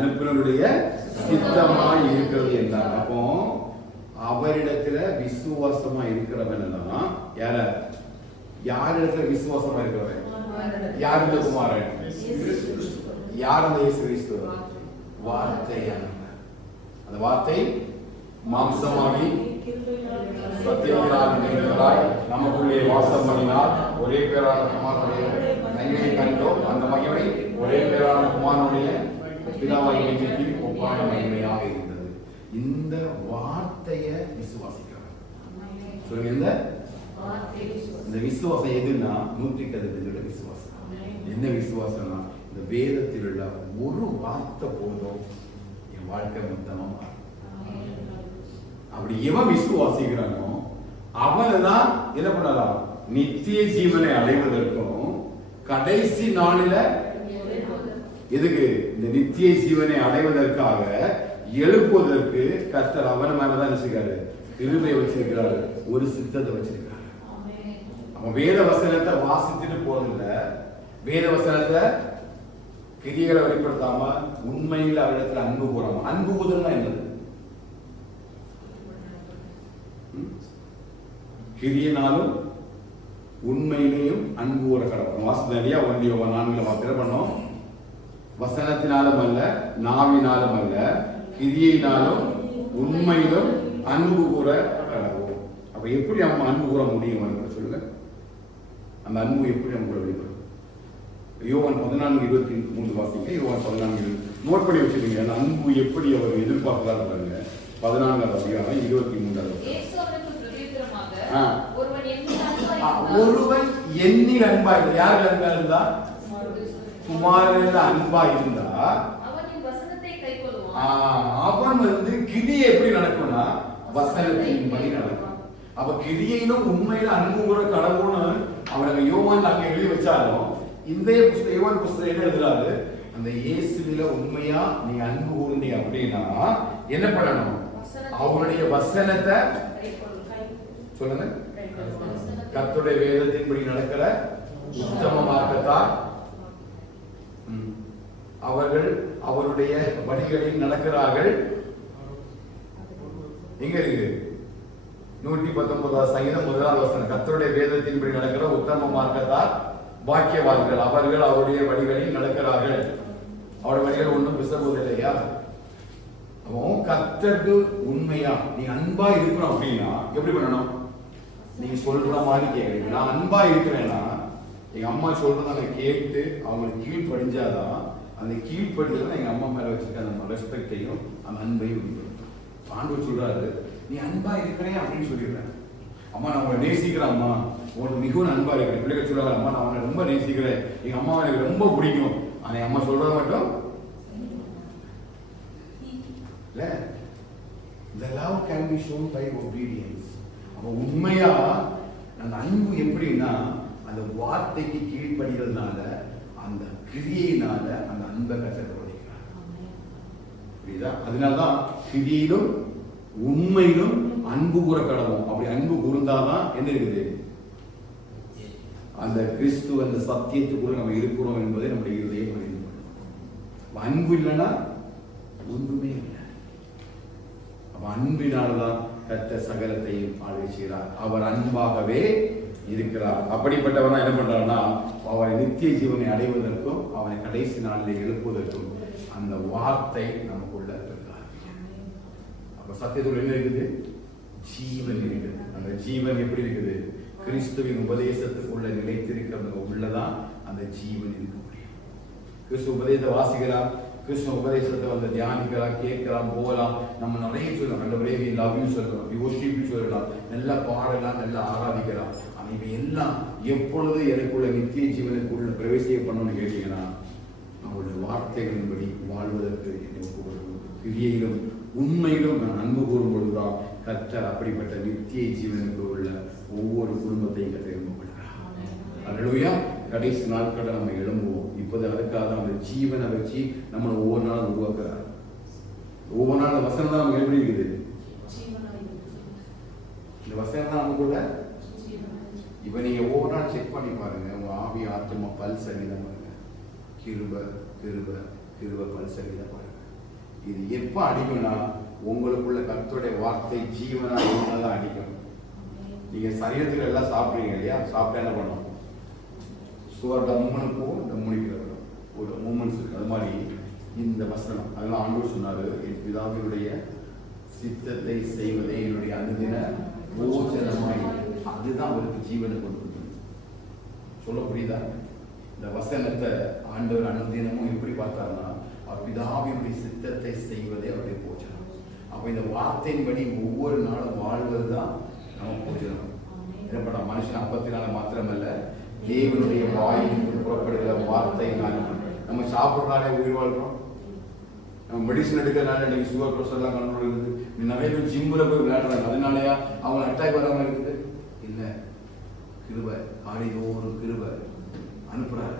அனுப்பினுடைய சித்தமாய் இருக்கிறது என்றார். அப்போ அவரிடத்துல விசுவாசமா இருக்கிறவன் எல்லாம் யார் இடத்துல விசுவாசமா இருக்கிறவன்? யார் இந்த குமாரன்? யார் அந்த இயேசு கிறிஸ்து? வார்த்தை. அந்த வார்த்தை மாம்சமாகி சத்தியத்தினால் நிறைந்தவராய் நமக்குள்ளே வாசம் பண்ணினார். ஒரே பேரான குமாரனுடைய மகிமையை கண்டோம். அந்த மகிமை ஒரே பேரான குமாரனுடைய பிதாவாகிய மகிமைக்கு ஒப்பான மகிமையாக இருந்தது. இந்த வார்த்தையை விசுவாசிக்கிறார். சொல்லுங்க, இந்த விசுவாசம் எதுன்னா 100% விசுவாசம். என்ன விசுவாசம்னா இந்த வேதத்தில் உள்ள ஒரு வார்த்தை போதும் என் வாழ்க்கை மொத்தமா மாறும். அப்படி எவன் விசுவாசிக்கிறானோ அவன்தான் என்ன பண்ணலாம், நித்திய ஜீவனை அடைவதற்கும் கடைசி நாளில எதுக்கு இந்த நித்திய ஜீவனை அடைவதற்காக எழுப்புவதற்கு கர்த்தர் அவன் மேலதான் வச்சிருக்காரு, கிருபை வச்சிருக்கிறாரு, ஒரு சித்தத்தை வச்சிருக்காரு. அவன் வேத வசனத்தை வாசித்துட்டு போறதில்ல, வேத வசனத்தை கிரியைகளை வெளிப்படுத்தாம உண்மையில் அவரிடத்துல அன்பு கூறாம. அன்பு கூறுதல்னா என்னது? கிரியனாலும் உண்மையிலையும் அன்பு கூற கடவுள் வாசனையா 1 யோவான் 4 வார்த்தை பண்ணோம். வசனத்தினாலும் அல்ல, நாவினாலும் அல்ல, கிரியையினாலும் உண்மையிலும் அன்பு கூற கடவுள். அப்ப எப்படி நம்ம அன்பு கூற முடியும் சொல்லுங்க. அந்த அன்பு எப்படி நம்ம கூட வெளிப்படும்? யோவான் 14:23 வாசிங்க. யோவான் 14 நோட் பண்ணி வச்சிருக்கீங்க. அந்த அன்பு எப்படி அவர் எதிர்பார்க்கிறார் பாருங்க. 14வது அதிகாரம் 23வது. ஒருவன் என்னில் அன்பா இருந்தா, யார் அன்பா இருந்தா? குமாரனில் அன்பா இருந்தா அவன் கிரியை எப்படி நடக்கும்னா வசனத்தின் படி நடக்கும். அப்ப கிரியையிலும் உண்மையில அன்பு கூட கடவுள்னு அவனுக்கு யோவான் அங்க எழுதி வச்சாலும் இந்த யோவான் புஸ்தகம் என்ன எழுதுறாரு, அந்த இயேசுவில உண்மையா நீங்க அன்பு கூர்ந்தீங்க அப்படின்னா என்ன பண்ணணும்? அவருடைய வசனத்தை சொல்லுங்க. கர்த்தருடைய வேதத்தின்படி நடக்கிற உத்தம மார்க்கத்தால் அவர்கள் அவருடைய வழிகளில் நடக்கிறார்கள். எங்க இருக்கு? 119 சங்கீதம் 1வது வசனம். கர்த்தருடைய வேதத்தின்படி நடக்கிற உத்தம மார்க்கத்தால் பாக்கியவான்கள், அவர்கள் அவருடைய வழிகளில் நடக்கிறார்கள். அவருடைய வழிகள் ஒன்றும் பிசகுவது இல்லையா? அவன் கர்த்தருக்கு உண்மையா நீ அன்பா இருக்கணும் அப்படின்னா எப்படி பண்ணணும்? நீங்க சொல்ற மாதிரி கேட்கறீங்க. நான் அன்பா இருக்கிறேன்னா எங்க அம்மா சொல்றத கேட்டு அவங்களுக்கு கீழ்ப்படிஞ்சாதான் அந்த கீழ்ப்படிதான் எங்க அம்மா மேல வச்சிருக்க அந்த ரெஸ்பெக்டையும் அந்த அன்பையும் வெளிப்படுத்தும். ஆண்டவர் சொல்றாரு, நீ அன்பா இருக்கிறேன் அப்படின்னு சொல்லிடுறேன். அம்மா நான் உங்களை நேசிக்கிறேன், அம்மா உங்களுக்கு மிகவும் அன்பா இருக்கிறேன். பிள்ளைகள் சொல்றாங்க, அம்மா நான் உங்களை ரொம்ப நேசிக்கிறேன், எங்க அம்மா எனக்கு ரொம்ப பிடிக்கும். ஆனா எங்க அம்மா சொல்றத மட்டும் இல்ல. The love can be shown by obedience. அப்ப உண்மையா அந்த அன்பு எப்படின்னா அந்த வார்த்தைக்கு கீழ்ப்படிகிறதுனால அந்த கிரியையினால அந்த அன்பை கற்றுக்கொள்கிறார். புரியுதா? அதனாலதான் கிரியிலும் உண்மையிலும் அன்பு கூற கடவும். அப்படி அன்பு கூர்ந்தாதான் என்ன இருக்குது? அந்த கிறிஸ்து அந்த சத்தியத்துக்குள்ள நம்ம இருக்கிறோம் என்பதை நம்முடைய இருதயம் அறிந்து கொள்ளும். அன்பு இல்லைன்னா ஒன்றுமே இல்லை. அப்ப அன்பினால்தான் கர்த்தர் சகலத்தையும் ஆளுகை செய்கிறார். அவர் அன்பாகவே இருக்கிறார். அப்படிப்பட்டவனா என்ன பண்றாருன்னா அவரை நித்திய ஜீவனை அடைவதற்கும் அவனை கடைசி நாளில் எழுப்புவதற்கும் அந்த வார்த்தை நமக்குள்ள இருக்கிறார். அப்ப சத்தியத்துக்குள்ள என்ன இருக்குது? ஜீவன் இருக்குது. அந்த ஜீவன் எப்படி இருக்குது? கிறிஸ்துவின் உபதேசத்துக்குள்ள நிலைத்திருக்கிறது உள்ளதான் அந்த ஜீவன் இருக்க முடியும். கிறிஸ்து உபதேசத்தை வாசிக்கலாம், கிறிஸ்துவ உபதேசத்தை வந்து தியானிக்கலாம், கேட்கலாம், போகலாம். நம்ம நிறைய சொல்லலாம், நல்ல லவ் யூ சொல்லலாம், யோசிப்பு சொல்லலாம், நல்லா பாடலாம், நல்லா ஆராதிக்கலாம். ஆனால் இவை எல்லாம் எப்பொழுது எனக்குள்ள நித்திய ஜீவனுக்குள்ள பிரவேசிக்க பண்ணணும்னு கேட்டீங்கன்னா அவருடைய வார்த்தைகளின்படி வாழ்வதற்கு என்னை ஒப்புக்கொள்ளும். கிரியையிலும் உண்மையிலும் நான் அன்பு கூறும் பொழுதுதான் கர்த்தர் அப்படிப்பட்ட நித்திய ஜீவனுக்கு உள்ள ஒவ்வொரு குடும்பத்தையும் கர்த்தர் விரும்பப்படுகிறார். அல்லேலூயா. கடைசி நாட்களில் நம்ம எழும்புவோம். இப்போது அதுக்காக அந்த ஜீவனை வச்சு நம்மளை ஒவ்வொரு நாளும் உருவாக்குறார். ஒவ்வொரு நாள் அந்த வசனம் தான் நமக்கு எப்படி இருக்குது? இந்த வசனம் தான் நமக்குள்ள. இப்ப நீங்க ஒவ்வொரு நாள் செக் பண்ணி பாருங்க, உங்க ஆவி ஆத்மா பல் சரீரம் பாருங்க, கிருப கிருப கிருப பல் சரீரம் பாருங்க. இது எப்ப அடிக்கும்னா உங்களுக்குள்ள கர்த்தருடைய வார்த்தை ஜீவனா இருந்தாதான் அடிக்கும். நீங்க சரீரத்துக்கு எல்லாம் சாப்பிடுறீங்க இல்லையா? சாப்பிட்டா என்ன பண்ணும்? சுவர் டம்முன்னு போகும், டம்முனிக்கிற ஒரு மூமெண்ட்ஸ் இருக்கு. அது மாதிரி இந்த வசனம் அதெல்லாம் ஆண்டவர் சொன்னாரு, என் பிதாவினுடைய சித்தத்தை செய்வதே என்னுடைய அனுதின போஜனமாய். அதுதான் அவருக்கு ஜீவனை கொடுக்குது. சொல்ல புரியுதா? இந்த வசனத்தை ஆண்டவர் அனுதினமும் எப்படி பார்த்தாருன்னா, பிதாவினுடைய சித்தத்தை செய்வதே அவருடைய போஜனம். அப்ப இந்த வார்த்தையின்படி ஒவ்வொரு நாளும் வாழ்வதுதான் நம்ம போஜனம். என்னப்பட மனுஷன் அப்பத்தினால மாத்திரமல்ல, தேவனுடைய வாயிலிருந்து புறப்படுகிற வார்த்தையினால. நம்ம சாப்பிட்றதுனாலே உயிர் வாழ்றோம். நம்ம மெடிசன் எடுக்கிறதுனால இன்னைக்கு சுகர் ப்ரெஷர் எல்லாம் கண்ட்ரோல் இருக்குது. நிறைய பேர் ஜிம்மில் போய் விளையாடுறாங்க, அதனாலயா அவங்க அட்டாக் வராமல் இருக்குது? இல்லை, கிருபை. காலைதோறும் கிருபை அனுப்புறாரு.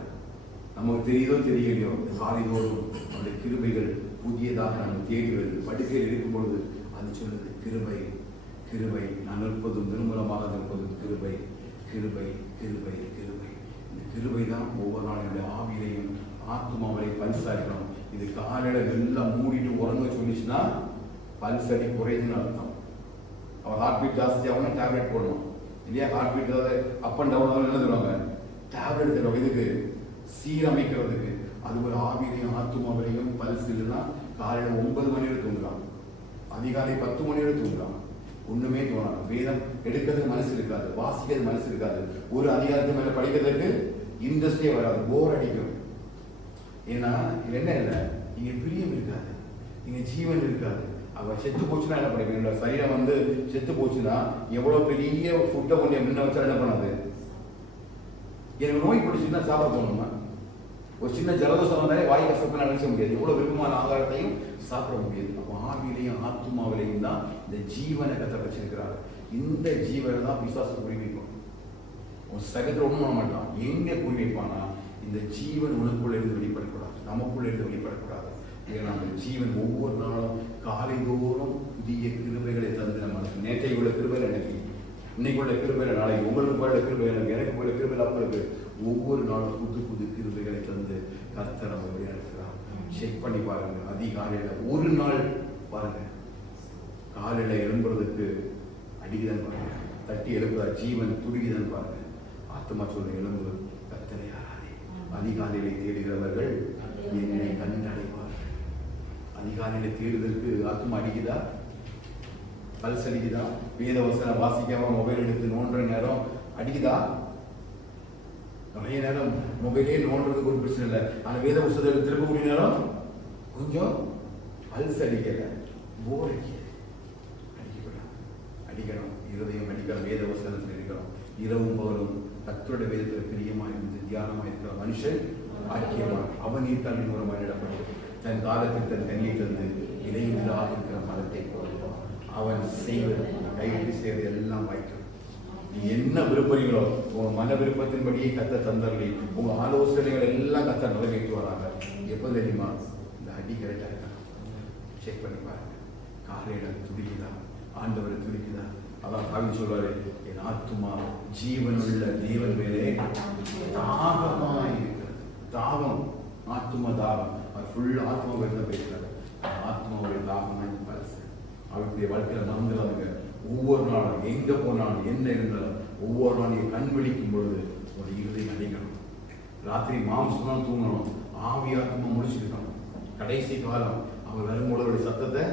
நமக்கு தெரியுதோ தெரியலையோ, காலைதோறும் அவருடைய கிருபைகள் புதியதாக நம்ம தேடி வருது. படுக்கையில் இருக்கும் பொழுது அது சொல்லுது, கிருபை கிருபை, நான் நிற்பதும் நிர்மூலமாக நிற்பதும் கிருபை கிருபை கிருபை கிருபை. இந்த கிருபை தான் ஒவ்வொரு நாளுடைய ஆவியையும் ஆத்மாவையும் பல்சாரிக்கணும். இது காலையில் எல்லாம் மூடிட்டு உறங்க சொல்லிச்சுன்னா பல்சடி குறையுதுன்னு அர்த்தம். அவர் ஹார்ட் பீட் ஜாஸ்தியாகணும், டேப்லெட் போடணும் இல்லையா? ஹார்ட் பீட் ஏதாவது அப் அண்ட் டவுன் என்ன தருவாங்க? டேப்லெட் தருவாங்க. இதுக்கு சீரமைக்கிறதுக்கு. அது ஒரு ஆவியையும் ஆத்மாவிலையும் பல்ஸ் இல்லைன்னா காலையில் 9 மணி வரை தூங்கலாம், அதிகாலை 10 மணி வரை தூங்கலாம், ஒண்ணுமே தோணாது. வேதம் எடுக்கிறதுக்கு மனசு இருக்காது, வாசிக்கிறது மனசு இருக்காது, ஒரு அதிகாரத்து மேல படிக்கிறதுக்கு இன்ட்ரெஸ்டே வராது, போர் அடிக்கும். ஏன்னா என்ன இல்லை, இங்க பிரியம் இருக்காது, இங்க ஜீவன் இருக்காது. அவ செத்து போச்சுன்னா என்ன பண்ணுவேன்? என்னோட சரீரம் செத்து போச்சுன்னா எவ்வளவு பெரிய ஃபுட்டை கொஞ்சம் முன்ன வச்சா என்ன பண்ணாது? எனக்கு நோய் பிடிச்சுன்னா சாப்பிட தோணுமா? ஒரு சின்ன ஜலதோஷம் வந்தாலே வாய் கசப்பு நினைச்ச முடியாது, எவ்வளவு விருப்பமான ஆகாரத்தையும் சாப்பிட முடியாது. அப்போ ஆவிலையும் ஆத்மாவிலையும் தான் இந்த ஜீவனை கத்த வச்சிருக்கிறார். இந்த ஜீவனை தான் விசுவாசம் குறி வைக்கும். ஒரு சகத்தில் ஒன்றும் பண்ண மாட்டான். எங்கே குறி வைப்பானா, இந்த ஜீவன் உனக்குள்ள இருந்து வெளிப்படக்கூடாது, நமக்குள்ள இருந்து வெளிப்படக்கூடாது. ஏன்னா அந்த ஜீவன் ஒவ்வொரு நாளும் காலைதோறும் புதிய கிருபைகளை தந்து நம்ம நேற்றை உள்ள கிருபையில் எனக்கு, இன்னைக்குள்ள கிருபையில் நாளைக்கு, உங்களுக்கு போயிட கிருபையில் எனக்கு, எனக்கு போயிட கிருபையில் அப்பளுக்கு, ஒவ்வொரு நாளும் புது புது கிருபைகளை தந்து கர்த்தர் நம்ம விளையாடுகிறார். செக் பண்ணி பாருங்க. அதிகாலையில் ஒரு நாள் பாருங்க, காலையில் எழும்புறதுக்கு அடிக்குதான் பாருங்க, தட்டி எழுப்புதா, ஜீவன் துடிக்குதான் பாருங்க. ஆத்மா சொல்ற எலும்பு கர்த்தரை ஆராதே. அதிகாலையிலே தேடுகிறவர்கள் என்னை கண்டடைவார்கள். அதிகாலையில தேடுதற்கு ஆத்மா அடிக்குதா, பல்ஸ் அடிக்குதா? வேத வசனம் வாசிக்காம மொபைல் எடுத்து நோண்டுற நேரம் அடிக்குதா? நிறைய நேரம் மொபைலே நோண்டுறதுக்கு ஒரு பிரச்சனை இல்லை, ஆனால் வேத புத்தகத்தை திருப்பக்கூடிய நேரம் கொஞ்சம் பல்ஸ் அடிக்கல, போர் அடிக்கல. அடிக்கணும், இருதயம் அடிக்கணும், வேத வசனத்தில் இருக்கணும். இரவும் பகலும் கர்த்தருடைய வேதத்தில் பிரியமாக இருந்து தியானமாக இருக்கிற மனுஷன் ஆக்கியவான். அவன் நீர்க்காலின் ஒரு மனிதப்பட்டு தன் காலத்தில் தன் கனியை தந்து இடையிலாக இருக்கிற மரத்தை போடுவான். அவன் செய்வது கைவிட்டு செய்வது எல்லாம் வாய்க்கும். நீ என்ன விருப்பறீங்களோ உங்க மன விருப்பத்தின்படியே கத்த தந்தரலி, உங்க ஆலோசனைகள் எல்லாம் கத்த நிறைவேற்றி வராங்க. எப்போ தெரியுமா? இந்த அடி கரெக்டா இருக்கா செக் பண்ணி பாருங்க. காலையில துடிக்குதா, ஆண்டவரை துடிக்குதா? அதான் காவி சொல்வாரு, என் ஆத்மா ஜீவனுள்ள தேவன் மேலே தாகமா இருக்கிறது. தாகம், ஆத்மா தாகம். அது ஃபுல்லா ஆத்மா தான் பேசுறாரு. ஆத்மாவுடைய தாகம் தான் பரிசு. அவருடைய வாழ்க்கையில மறந்துடாதுங்க. ஒவ்வொரு நாளும் எங்க போனாலும் என்ன இருந்தாலும் ஒவ்வொரு நாளும் கண் விழிக்கும் பொழுது ஒரு இருதயம் அடிக்கணும். ராத்திரி மாம்சம் தூங்கணும், ஆவி ஆத்மா முடிச்சிருக்கணும். கடைசி காலம் அவர் வரும்பொழுது சத்தத்தை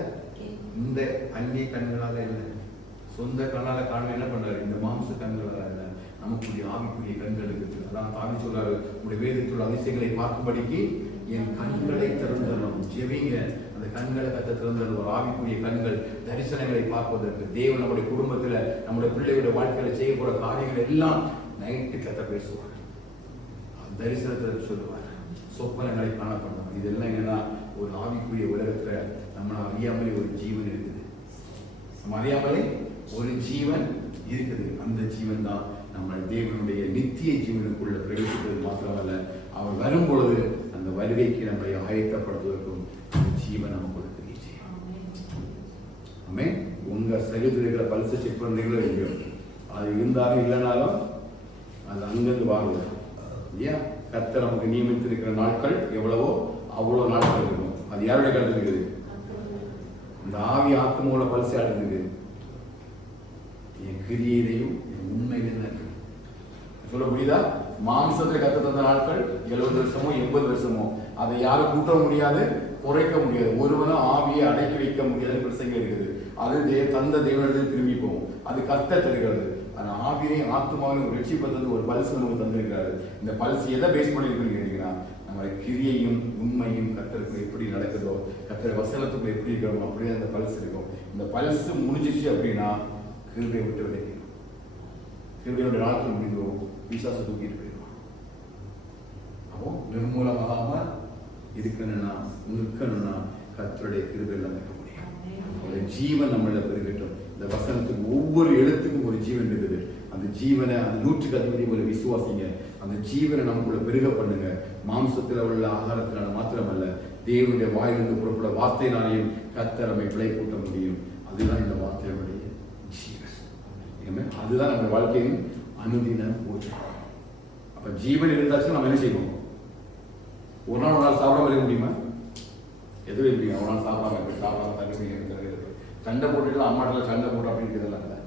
இந்த அந்நிய கண்களால இல்லை, சொந்த கண்ணால காண என்ன பண்றாரு? இந்த மாம்ச கண்களால இல்லை, நமக்குரிய ஆவிக்குரிய கண்கள் இருக்குது. அதான் தாவி சொல்றாரு, உடைய வேதத்துள்ள அதிசயங்களை பார்க்கும்படிக்கு என் கண்களை திறந்தரணும். ஜெபிங்க, அந்த கண்களை கத்த திறந்தரணும். ஒரு ஆவிக்குரிய கண்கள் தரிசனங்களை பார்ப்பதற்கு. தேவன் நம்முடைய குடும்பத்துல நம்முடைய பிள்ளைகளுடைய வாழ்க்கையில செய்யக்கூட காரியங்கள் எல்லாம் நைட்டு கத்த பேசுவார், தரிசனத்தை சொல்லுவார், சொப்பனங்களை காணப்படும். இதெல்லாம் என்னன்னா ஒரு ஆவிக்குரிய உலகத்துல நம்ம அறியாமலே ஒரு ஜீவன் இருக்குது. நம்ம அறியாமலே ஒரு ஜீவன் இருக்குது. அந்த ஜீவன் தான் நம்ம தேவனுடைய நித்திய ஜீவனுக்குள்ள பிரவேசிப்பது மாத்திரமல்ல, அவர் வரும் பொழுது அந்த வருகைக்கு நம்மை ஆயத்தப்படுத்துவதற்கும் ஜீவன் நமக்கு கிரியை செய்யும். ஆமே. உங்க சரீரத்தில் இருக்கிற பல்சை செக் பண்றீங்களோ இல்லையோ, அது இருந்தாலும் இல்லைனாலும் அது அங்கிருந்து வாங்குது. ஏன்? கர்த்தர் நமக்கு நியமித்திருக்கிற நாட்கள் எவ்வளவோ அவ்வளோ நாட்கள் இருக்கும். அது யாருடைய கருத்து இருக்குது? இந்த ஆவி ஆத்மாவோட பல்சை ஆடுறது என் கிரியையிலையும் என் உண்மையிலையும் தான் இருக்கு. சொல்ல முடியுதா? மாம்சத்தை கத்த தந்த நாட்கள் 70 வருஷமோ 80 வருஷமோ, அதை யாரும் கூட்ட முடியாது, குறைக்க முடியாது. ஒருவனும் ஆவியை அடக்கி வைக்க முடியாது பிரசங்க இருக்குது. அது தந்த தேவனிடத்தில் திரும்பி போகும். அது கர்த்தர் தருகிறது. ஆனா ஆவியையும் ஆத்மாவையும் ரட்சிப்பது ஒரு பல்ஸ் நமக்கு தந்திருக்கிறாரு. இந்த பல்ஸ் எதை பேஸ் பண்ணிருக்குன்னு கேட்டீங்கன்னா, நம்ம கிரியையும் உண்மையும் கர்த்தருக்கு எப்படி நடக்குதோ, கர்த்தர் வசனத்துக்குள்ள எப்படி இருக்கிறோமோ அப்படியே அந்த பல்ஸ் இருக்கும். இந்த பல்ஸ் முடிஞ்சிச்சு அப்படின்னா கிருபையை விட்டு விதைக்கணும். கிருபையோட நாட்கள் முடிந்தோம், பிசாசு தூக்கிட்டு போயிடுவான். அப்போ நிர்மூலமாகாம இருக்கணும்னா நிற்கணும்னா கர்த்தருடைய கிருபையில் நிற்க முடியும். அவருடைய ஜீவன் நம்மள பெருகட்டும். இந்த வசனத்துக்கு ஒவ்வொரு எழுத்துக்கும் ஒரு ஜீவன் இருக்குது. அந்த ஜீவனை அந்த 100% ஒரு விசுவாசிங்க. அந்த ஜீவனை நமக்குள்ள பெருக பண்ணுங்க. மாம்சத்தில் உள்ள ஆகாரத்தினால மாத்திரமல்ல, தேவனுடைய வாயிலிருந்து புறப்பட வார்த்தையினாலேயும் கர்த்தர் நம்மை பிழை கூட்ட முடியும். அதுதான் இந்த வார்த்தையுடைய ஜீவன். அதுதான் நம்ம வாழ்க்கையின் அனுதின பூஜை. அப்ப ஜீவன் இருந்தாச்சுன்னா நம்ம என்ன செய்வோம்? ஒரு நாள் சாப்பிடாம இருக்க முடியுமா? எதுவும் இருப்பீங்க. ஒரு நாள் சாப்பிடாம தண்ணி சண்டை போட்டுலாம் அம்மாட்டில் சண்டை போட்டு அப்படின்னு இருக்கிறதெல்லாம் இல்லை.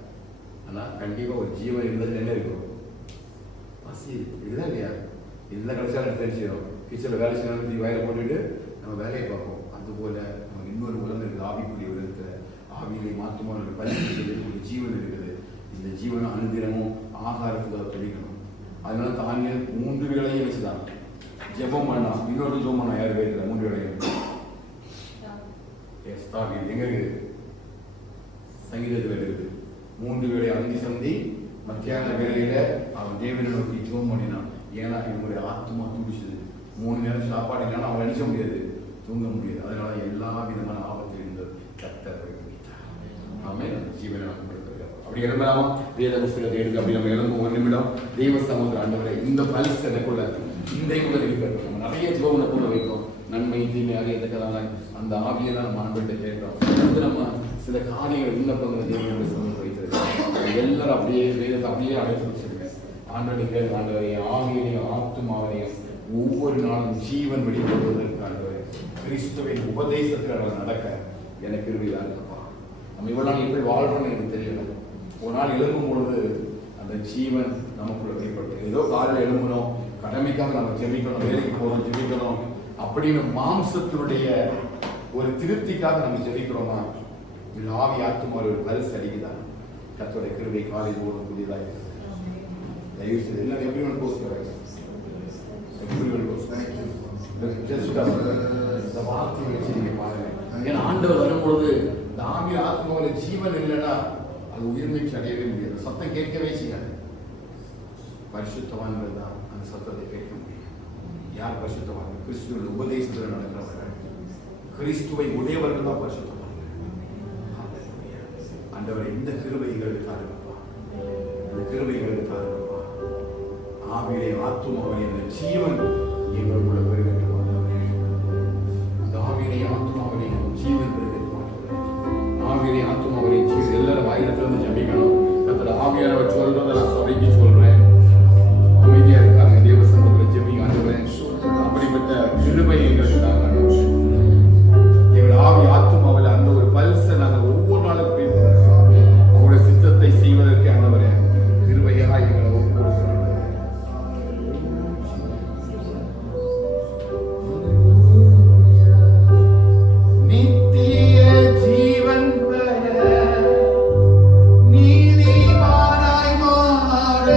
ஆனால் கண்டிப்பாக ஒரு ஜீவன் இருந்தது என்ன இருக்கும்? பசி இதுதான் இல்லையா? இதுதான் கடைசியாக தெரிஞ்சிடும். கிச்சனில் வேலை செய்யணும் வயலை போட்டுட்டு நம்ம வேலையை பார்ப்போம். அதுபோல் நமக்கு இன்னொரு உலகம் இருக்குது. ஆவிக்குரிய உலகத்தில் ஆவியிலே மாற்றுமான பரிசு ஒரு ஜீவன் இருக்குது. இந்த ஜீவனை அனுதினமும் ஆகாரத்துக்காக தெளிக்கணும். அதனால தானியல் 3 வேளையும் வச்சுதான் ஜெபம் பண்ணா. இன்னொரு ஜெபம் பண்ணா யார் வேலை 3 வேளையும் எங்க இருக்குது? சங்கீதத்தில் இருக்குது. 3 வேளை அந்தி சந்தி மத்தியான வேளையில அவன் தேவனை நோக்கி ஜெபம் பண்ணினான். ஏன்னா இவங்களுடைய ஆத்மா துடிச்சுது. 3 நேரம் சாப்பாடு இல்லைன்னா அவன் அடிச்ச முடியாது, தூங்க முடியாது. அதனால எல்லா விதமான ஆபத்தில் இருந்து கர்த்தர் வைத்தார். ஆமென். அந்த ஜீவனை நம்ம கொடுத்திருக்கார். அப்படி எழுதலாமா? வேத புஸ்தகத்தை எடுத்து அப்படி நம்ம எழுந்து 1 நிமிடம் தெய்வ சமுத்திர ஆண்டவரே, இந்த பல்ஸ் எனக்குள்ள இந்த முதல் இருக்கிறோம். நம்ம நிறைய ஜீவனை கூட வைக்கும். நன்மை தீமை அறியத்தக்கதான அந்த ஆவியெல்லாம் நம்ம ஆண்டவர்கிட்ட கேட்கிறோம். வந்து நம்ம சில காரியங்கள் விண்ணப்பங்களை தேவனுடைய சமூகத்தில் வைத்திருக்கோம். எல்லாரும் அப்படியே வேதத்தை அப்படியே அழைத்து வச்சிருக்கேன். ஆண்டவருக்கு ஆண்டவரை ஆவியையும் ஆத்துமாவையும் ஒவ்வொரு நாளும் ஜீவன் வெளிப்படுவதற்கு ஆண்டவரை கிறிஸ்துவின் உபதேசத்தில் அவர்கள் நடக்க எனக்கு இருவையாக இருக்கப்பா. நம்ம இவ்வளவு நாள் எப்படி வாழ்றோம்னு எனக்கு தெரியல. ஒரு நாள் எழும்பும் பொழுது அந்த ஜீவன் நமக்குள்ள வெளிப்பட்டு ஏதோ காலையில் எழும்பணும், கடமைக்காக நம்ம ஜெபிக்கணும், வேலைக்கு போகணும், ஜெபிக்கணும் அப்படின்னு மாம்சத்தினுடைய ஒரு திருப்திக்காக நம்ம ஜெபிக்கிறோமா? இது ஆவி ஆத்துமா ஒரு பல்ஸ் அடிக்குதான். கர்த்தருடைய கிருபை காலையில் ஓடும் புதியதாக இருக்குது. தயவு செய்து எல்லாம் எப்படி ஒன்று போஸ்ட் இந்த வார்த்தையை வச்சு நீங்க பாருங்க. ஏன்னா ஆண்டவர் வரும்பொழுது இந்த ஆவி ஆத்மாவில ஜீவன் இல்லைன்னா அது உயிர்மைச்சு அடையவே முடியாது. சத்தம் கேட்கவே செய்யாது. பரிசுத்தவான்கள் தான் அந்த சத்தத்தை கேட்க முடியும். யார் பரிசுத்தவான்கள்? கிறிஸ்துவின் உபதேசத்தில் நடக்கிறவர்கள், கிறிஸ்துவை உடையவர்கள் தான் பரிசுத்தவான்கள். ஆண்டவரை இந்த கிருபைகளுக்கு தாருங்கப்பா, இந்த கிருபைகளுக்கு தாருங்கப்பா. ஆவியிலே ஆத்துமாவிலே அந்த ஜீவன் எங்களுக்குள்ள பெருகட்டும். அந்த ஆவியிலே ஆத்துமாவிலே ஜீவன் பெருகட்டும். ஆவியிலே ஆத்துமாவிலே ஜீவன் எல்லாரும் வாயிலிருந்து ஜெபிக்கணும். கர்த்தர் ஆவியானவர் சொல்றதை நான் சபைக்கு சொல்றேன். அமைதியா இருக்காங்க. தேவ சமூகத்தில் ஜெபிங்க. ஆண்டவரே அப்படிப்பட்ட கிருபை எங்களுக்கு தாங்க. எங்கள் ஆவி ஆத்துமாவில் அந்த ஒரு பல்ஸை நாங்கள் ஒவ்வொரு நாளும் அவருடைய சித்தத்தை செய்வதற்கு ஆண்டவரே கிருபையாக எங்களை ஒப்பு கொடுக்கிறோம். நித்திய ஜீவன் பெற நீதிமானாய் மாற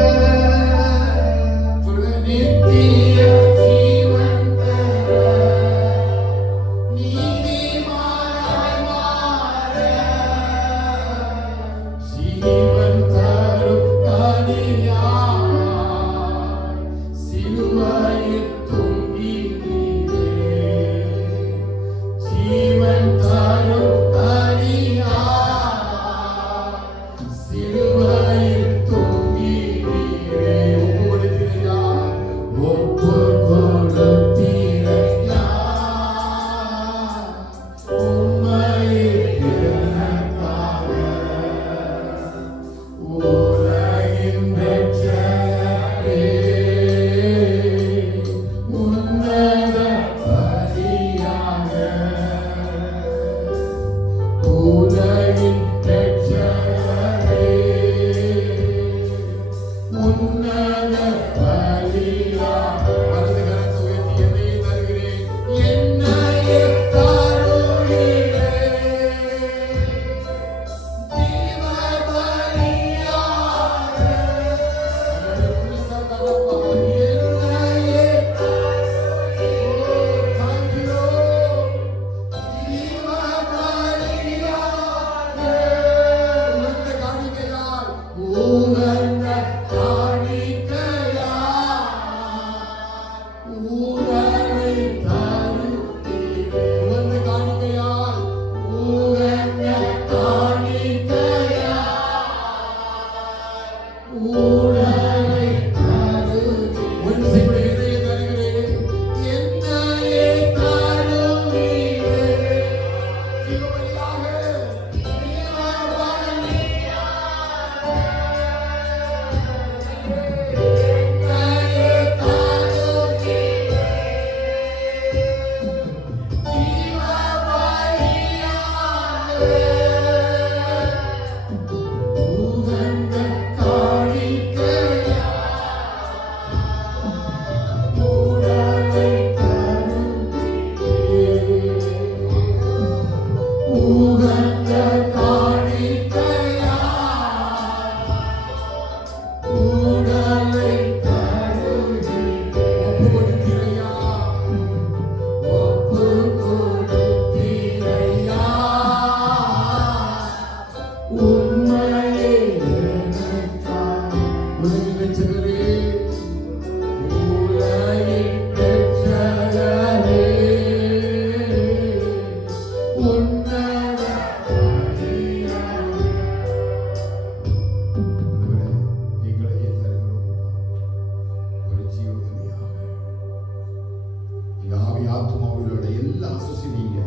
ஆத்மாவிலோட எல்லா ஆசையும் நீங்க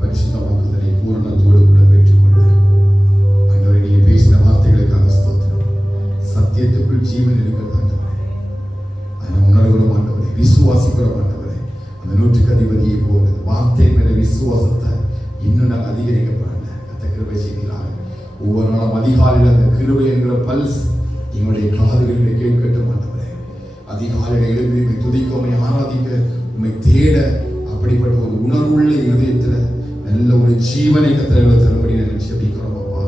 பரிசுத்த வாக்குதலை பூரணத்தோடு கூட பெற்றுக்கொள்ள ஆண்டவரே, நீங்க பேசின வார்த்தைகளுக்காக ஸ்தோத்திரம். சத்தியத்துக்குள் ஜீவன் இருக்கிறது ஆண்டவரே, அதை உணர்கிறோம் ஆண்டவரே, விசுவாசிக்கிறோம் ஆண்டவரே. அந்த 100க்கு அதிபதியை போல வார்த்தை மேல விசுவாசத்தை இன்னும் நாங்கள் அதிகரிக்கப்படல. கத்த கிருபை செய்கிறாங்க. ஒவ்வொரு நாளும் அதிகாலையில் அந்த கிருபை என்கிற பல்ஸ் எங்களுடைய காதுகளிலே கேட்கட்டும் ஆண்டவரே. அதிகாலையில் எழுப்பி உண்மை துதிக்க, உண்மை ஆராதிக்க, உண்மை தேட, அப்படிப்பட்ட ஒரு உணர்வுள்ள இருதயத்தில் நல்ல ஒரு ஜீவனை கத்தர்களை தரும்படி நாங்கள் ஜெபிக்கிறோம் அப்பா.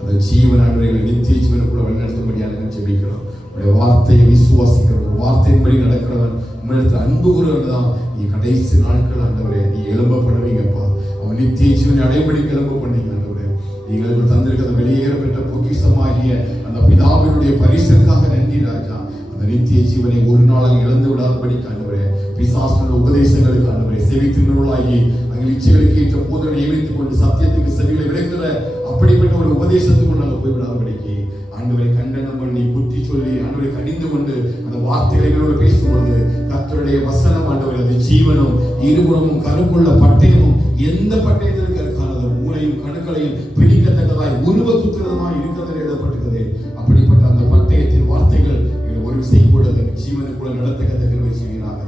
அந்த ஜீவனானவர்களை நித்திய ஜீவனுக்குள்ள வழிநடத்தும்படியாக நாங்கள் ஜெபிக்கிறோம். உங்களுடைய வார்த்தையை விசுவாசிக்கிறவன், வார்த்தையின்படி நடக்கிறவன், உங்களிடத்தில் அன்பு கூறுவன் தான் நீ கடைசி நாட்கள் ஆண்டவரே நீ எழும்ப பண்ணுவீங்கப்பா. அவன் நித்திய ஜீவனை அடைபடி கிளம்ப பண்ணீங்க ஆண்டவரே. நீங்கள் தந்திருக்கிற வெளியேற பெற்ற பொக்கிஷமாகிய அந்த பிதாவினுடைய பரிசுக்காக நன்றி ராஜா. அந்த நித்திய ஜீவனை ஒரு நாளாக இழந்து விடாதபடி ஆண்டவரே, பிசாசுடைய உபதேசங்களுக்கு ஆண்டவரே செவி தின்னூலாகி அங்கே இச்சைகளுக்கு ஏற்ற போதனை நியமித்துக் கொண்டு சத்தியத்துக்கு செவிகளை விளக்குற அப்படிப்பட்ட ஒரு உபதேசத்துக்கு நாங்கள் போய்விடாதபடிக்கு ஆண்டவரை கண்டனம் பண்ணி புத்தி சொல்லி ஆண்டவரை கடிந்து கொண்டு அந்த வார்த்தைகளோடு பேசும்பொழுது கர்த்தருடைய வசனம் ஆண்டவரை அது ஜீவனும் இருபுறமும் கருக்குள்ள பட்டயமும் எந்த பட்டயத்திற்கு இருக்கானது மூளையும் கணுக்களையும் பிடிக்கத்தக்கதாய் உருவ குத்துறதுமாய் இருக்கிறது எழுதப்பட்டிருக்கிறது. அப்படிப்பட்ட அந்த பட்டயத்தின் வார்த்தைகள் ஒரு விசை கூட ஜீவனுக்குள்ள நடத்தக்கத்த கிருபை செய்கிறாங்க.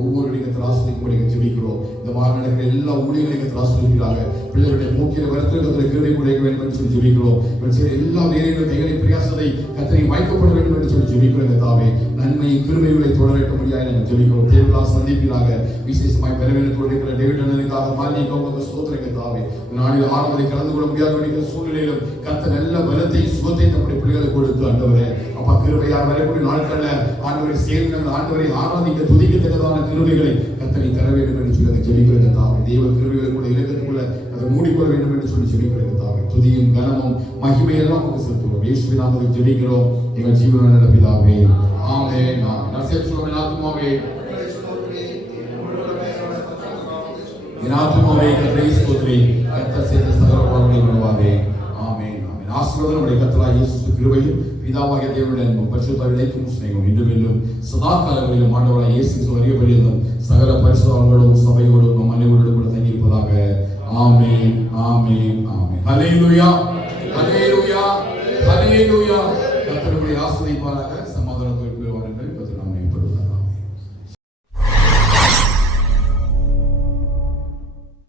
ஒவ்வொரு இடத்தில் ஆசிரியப்படி ஜெபிக்கிறோம். இந்த வாரம் நடக்கிற எல்லா ஊழியர்களையும் ஆசிரியர்களாக பிள்ளைகளுடைய போக்கிய வரத்திற்கு கிருபை கொடுக்க வேண்டும் என்று சொல்லி ஜெபிக்கிறோம். எல்லா வேலைகளும் கைகளை பிரயாசத்தை கத்தனை வாய்க்கப்பட வேண்டும் என்று சொல்லி ஜெபிக்கிறோம். தாவே நன்மை கிருபைகளை தொடரட்ட முடியாது நாங்கள் ஜெபிக்கிறோம். தேவலா சந்திப்பீராக விசேஷமாய் பெறவேற்றோடு இருக்கிற டேவிட் அண்ணனுக்காக மாநில ஸ்தோத்திரங்க தாவே. நாளில் ஆறுவதை கலந்து கொள்ள முடியாத சூழ்நிலையிலும் கத்த நல்ல பலத்தை சுகத்தை நம்முடைய பிள்ளைகளுக்கு கொடுத்து ஆண்டவரே அப்பா கிருபையார் வரக்கூடிய நாட்கள்ல ஆண்டவரை சேர்ந்து ஆண்டவரை ஆராதிக்க துதிக்கத்தக்கதான கிருபைகளை கத்தனை தர வேண்டும் என்று சொல்லி ஜெபிக்கிறது தாவே. தெய்வ கிருபைகளுக்குள்ள இலக்கத்துக்குள்ள அதை மூடிக்கொள்ள வேண்டும் என்று சொல்லி ஜெபிக்கிறது தாவே. துதியும் கனமும் மகிமையெல்லாம் நமக்கு செலுத்துவோம். இயேசுவின் நாமத்தில் ஜெபிக்கிறோம் எங்கள் ஜீவனான பிதாவே. ஆமென். நான் சேர்த்து சொல்லுவேன் ஆத்துமாவே என் ஆத்துமாவே கர்த்தரை ஸ்தோத்திரி, கர்த்தர் செய்த சகல உபகாரங்களையும் மறவாதே. ஆமென். ஆமென். ஆசீர்வாதம் நம்முடைய கர்த்தராகிய இயேசு கிருபையும் பிதாவாகிய தேவனுடைய அன்பும் பரிசுத்த ஆவியின் ஸ்நேகமும் இன்றும் என்றும் சதா காலங்களிலும் ஆண்டவராகிய இயேசு கிறிஸ்து வருகிற பரியந்தம் சகல பரிசுத்தவான்களோடும் சபையோடும் நம் அனைவரோடும் கூட தங்கியிருப்பதாக. ஆமென். ஆமென். ஆமென். ஹல்லேலூயா, ஹல்லேலூயா, ஹல்லேலூயா. கர்த்தர் உங்களை ஆசீர்வதிப்பாராக.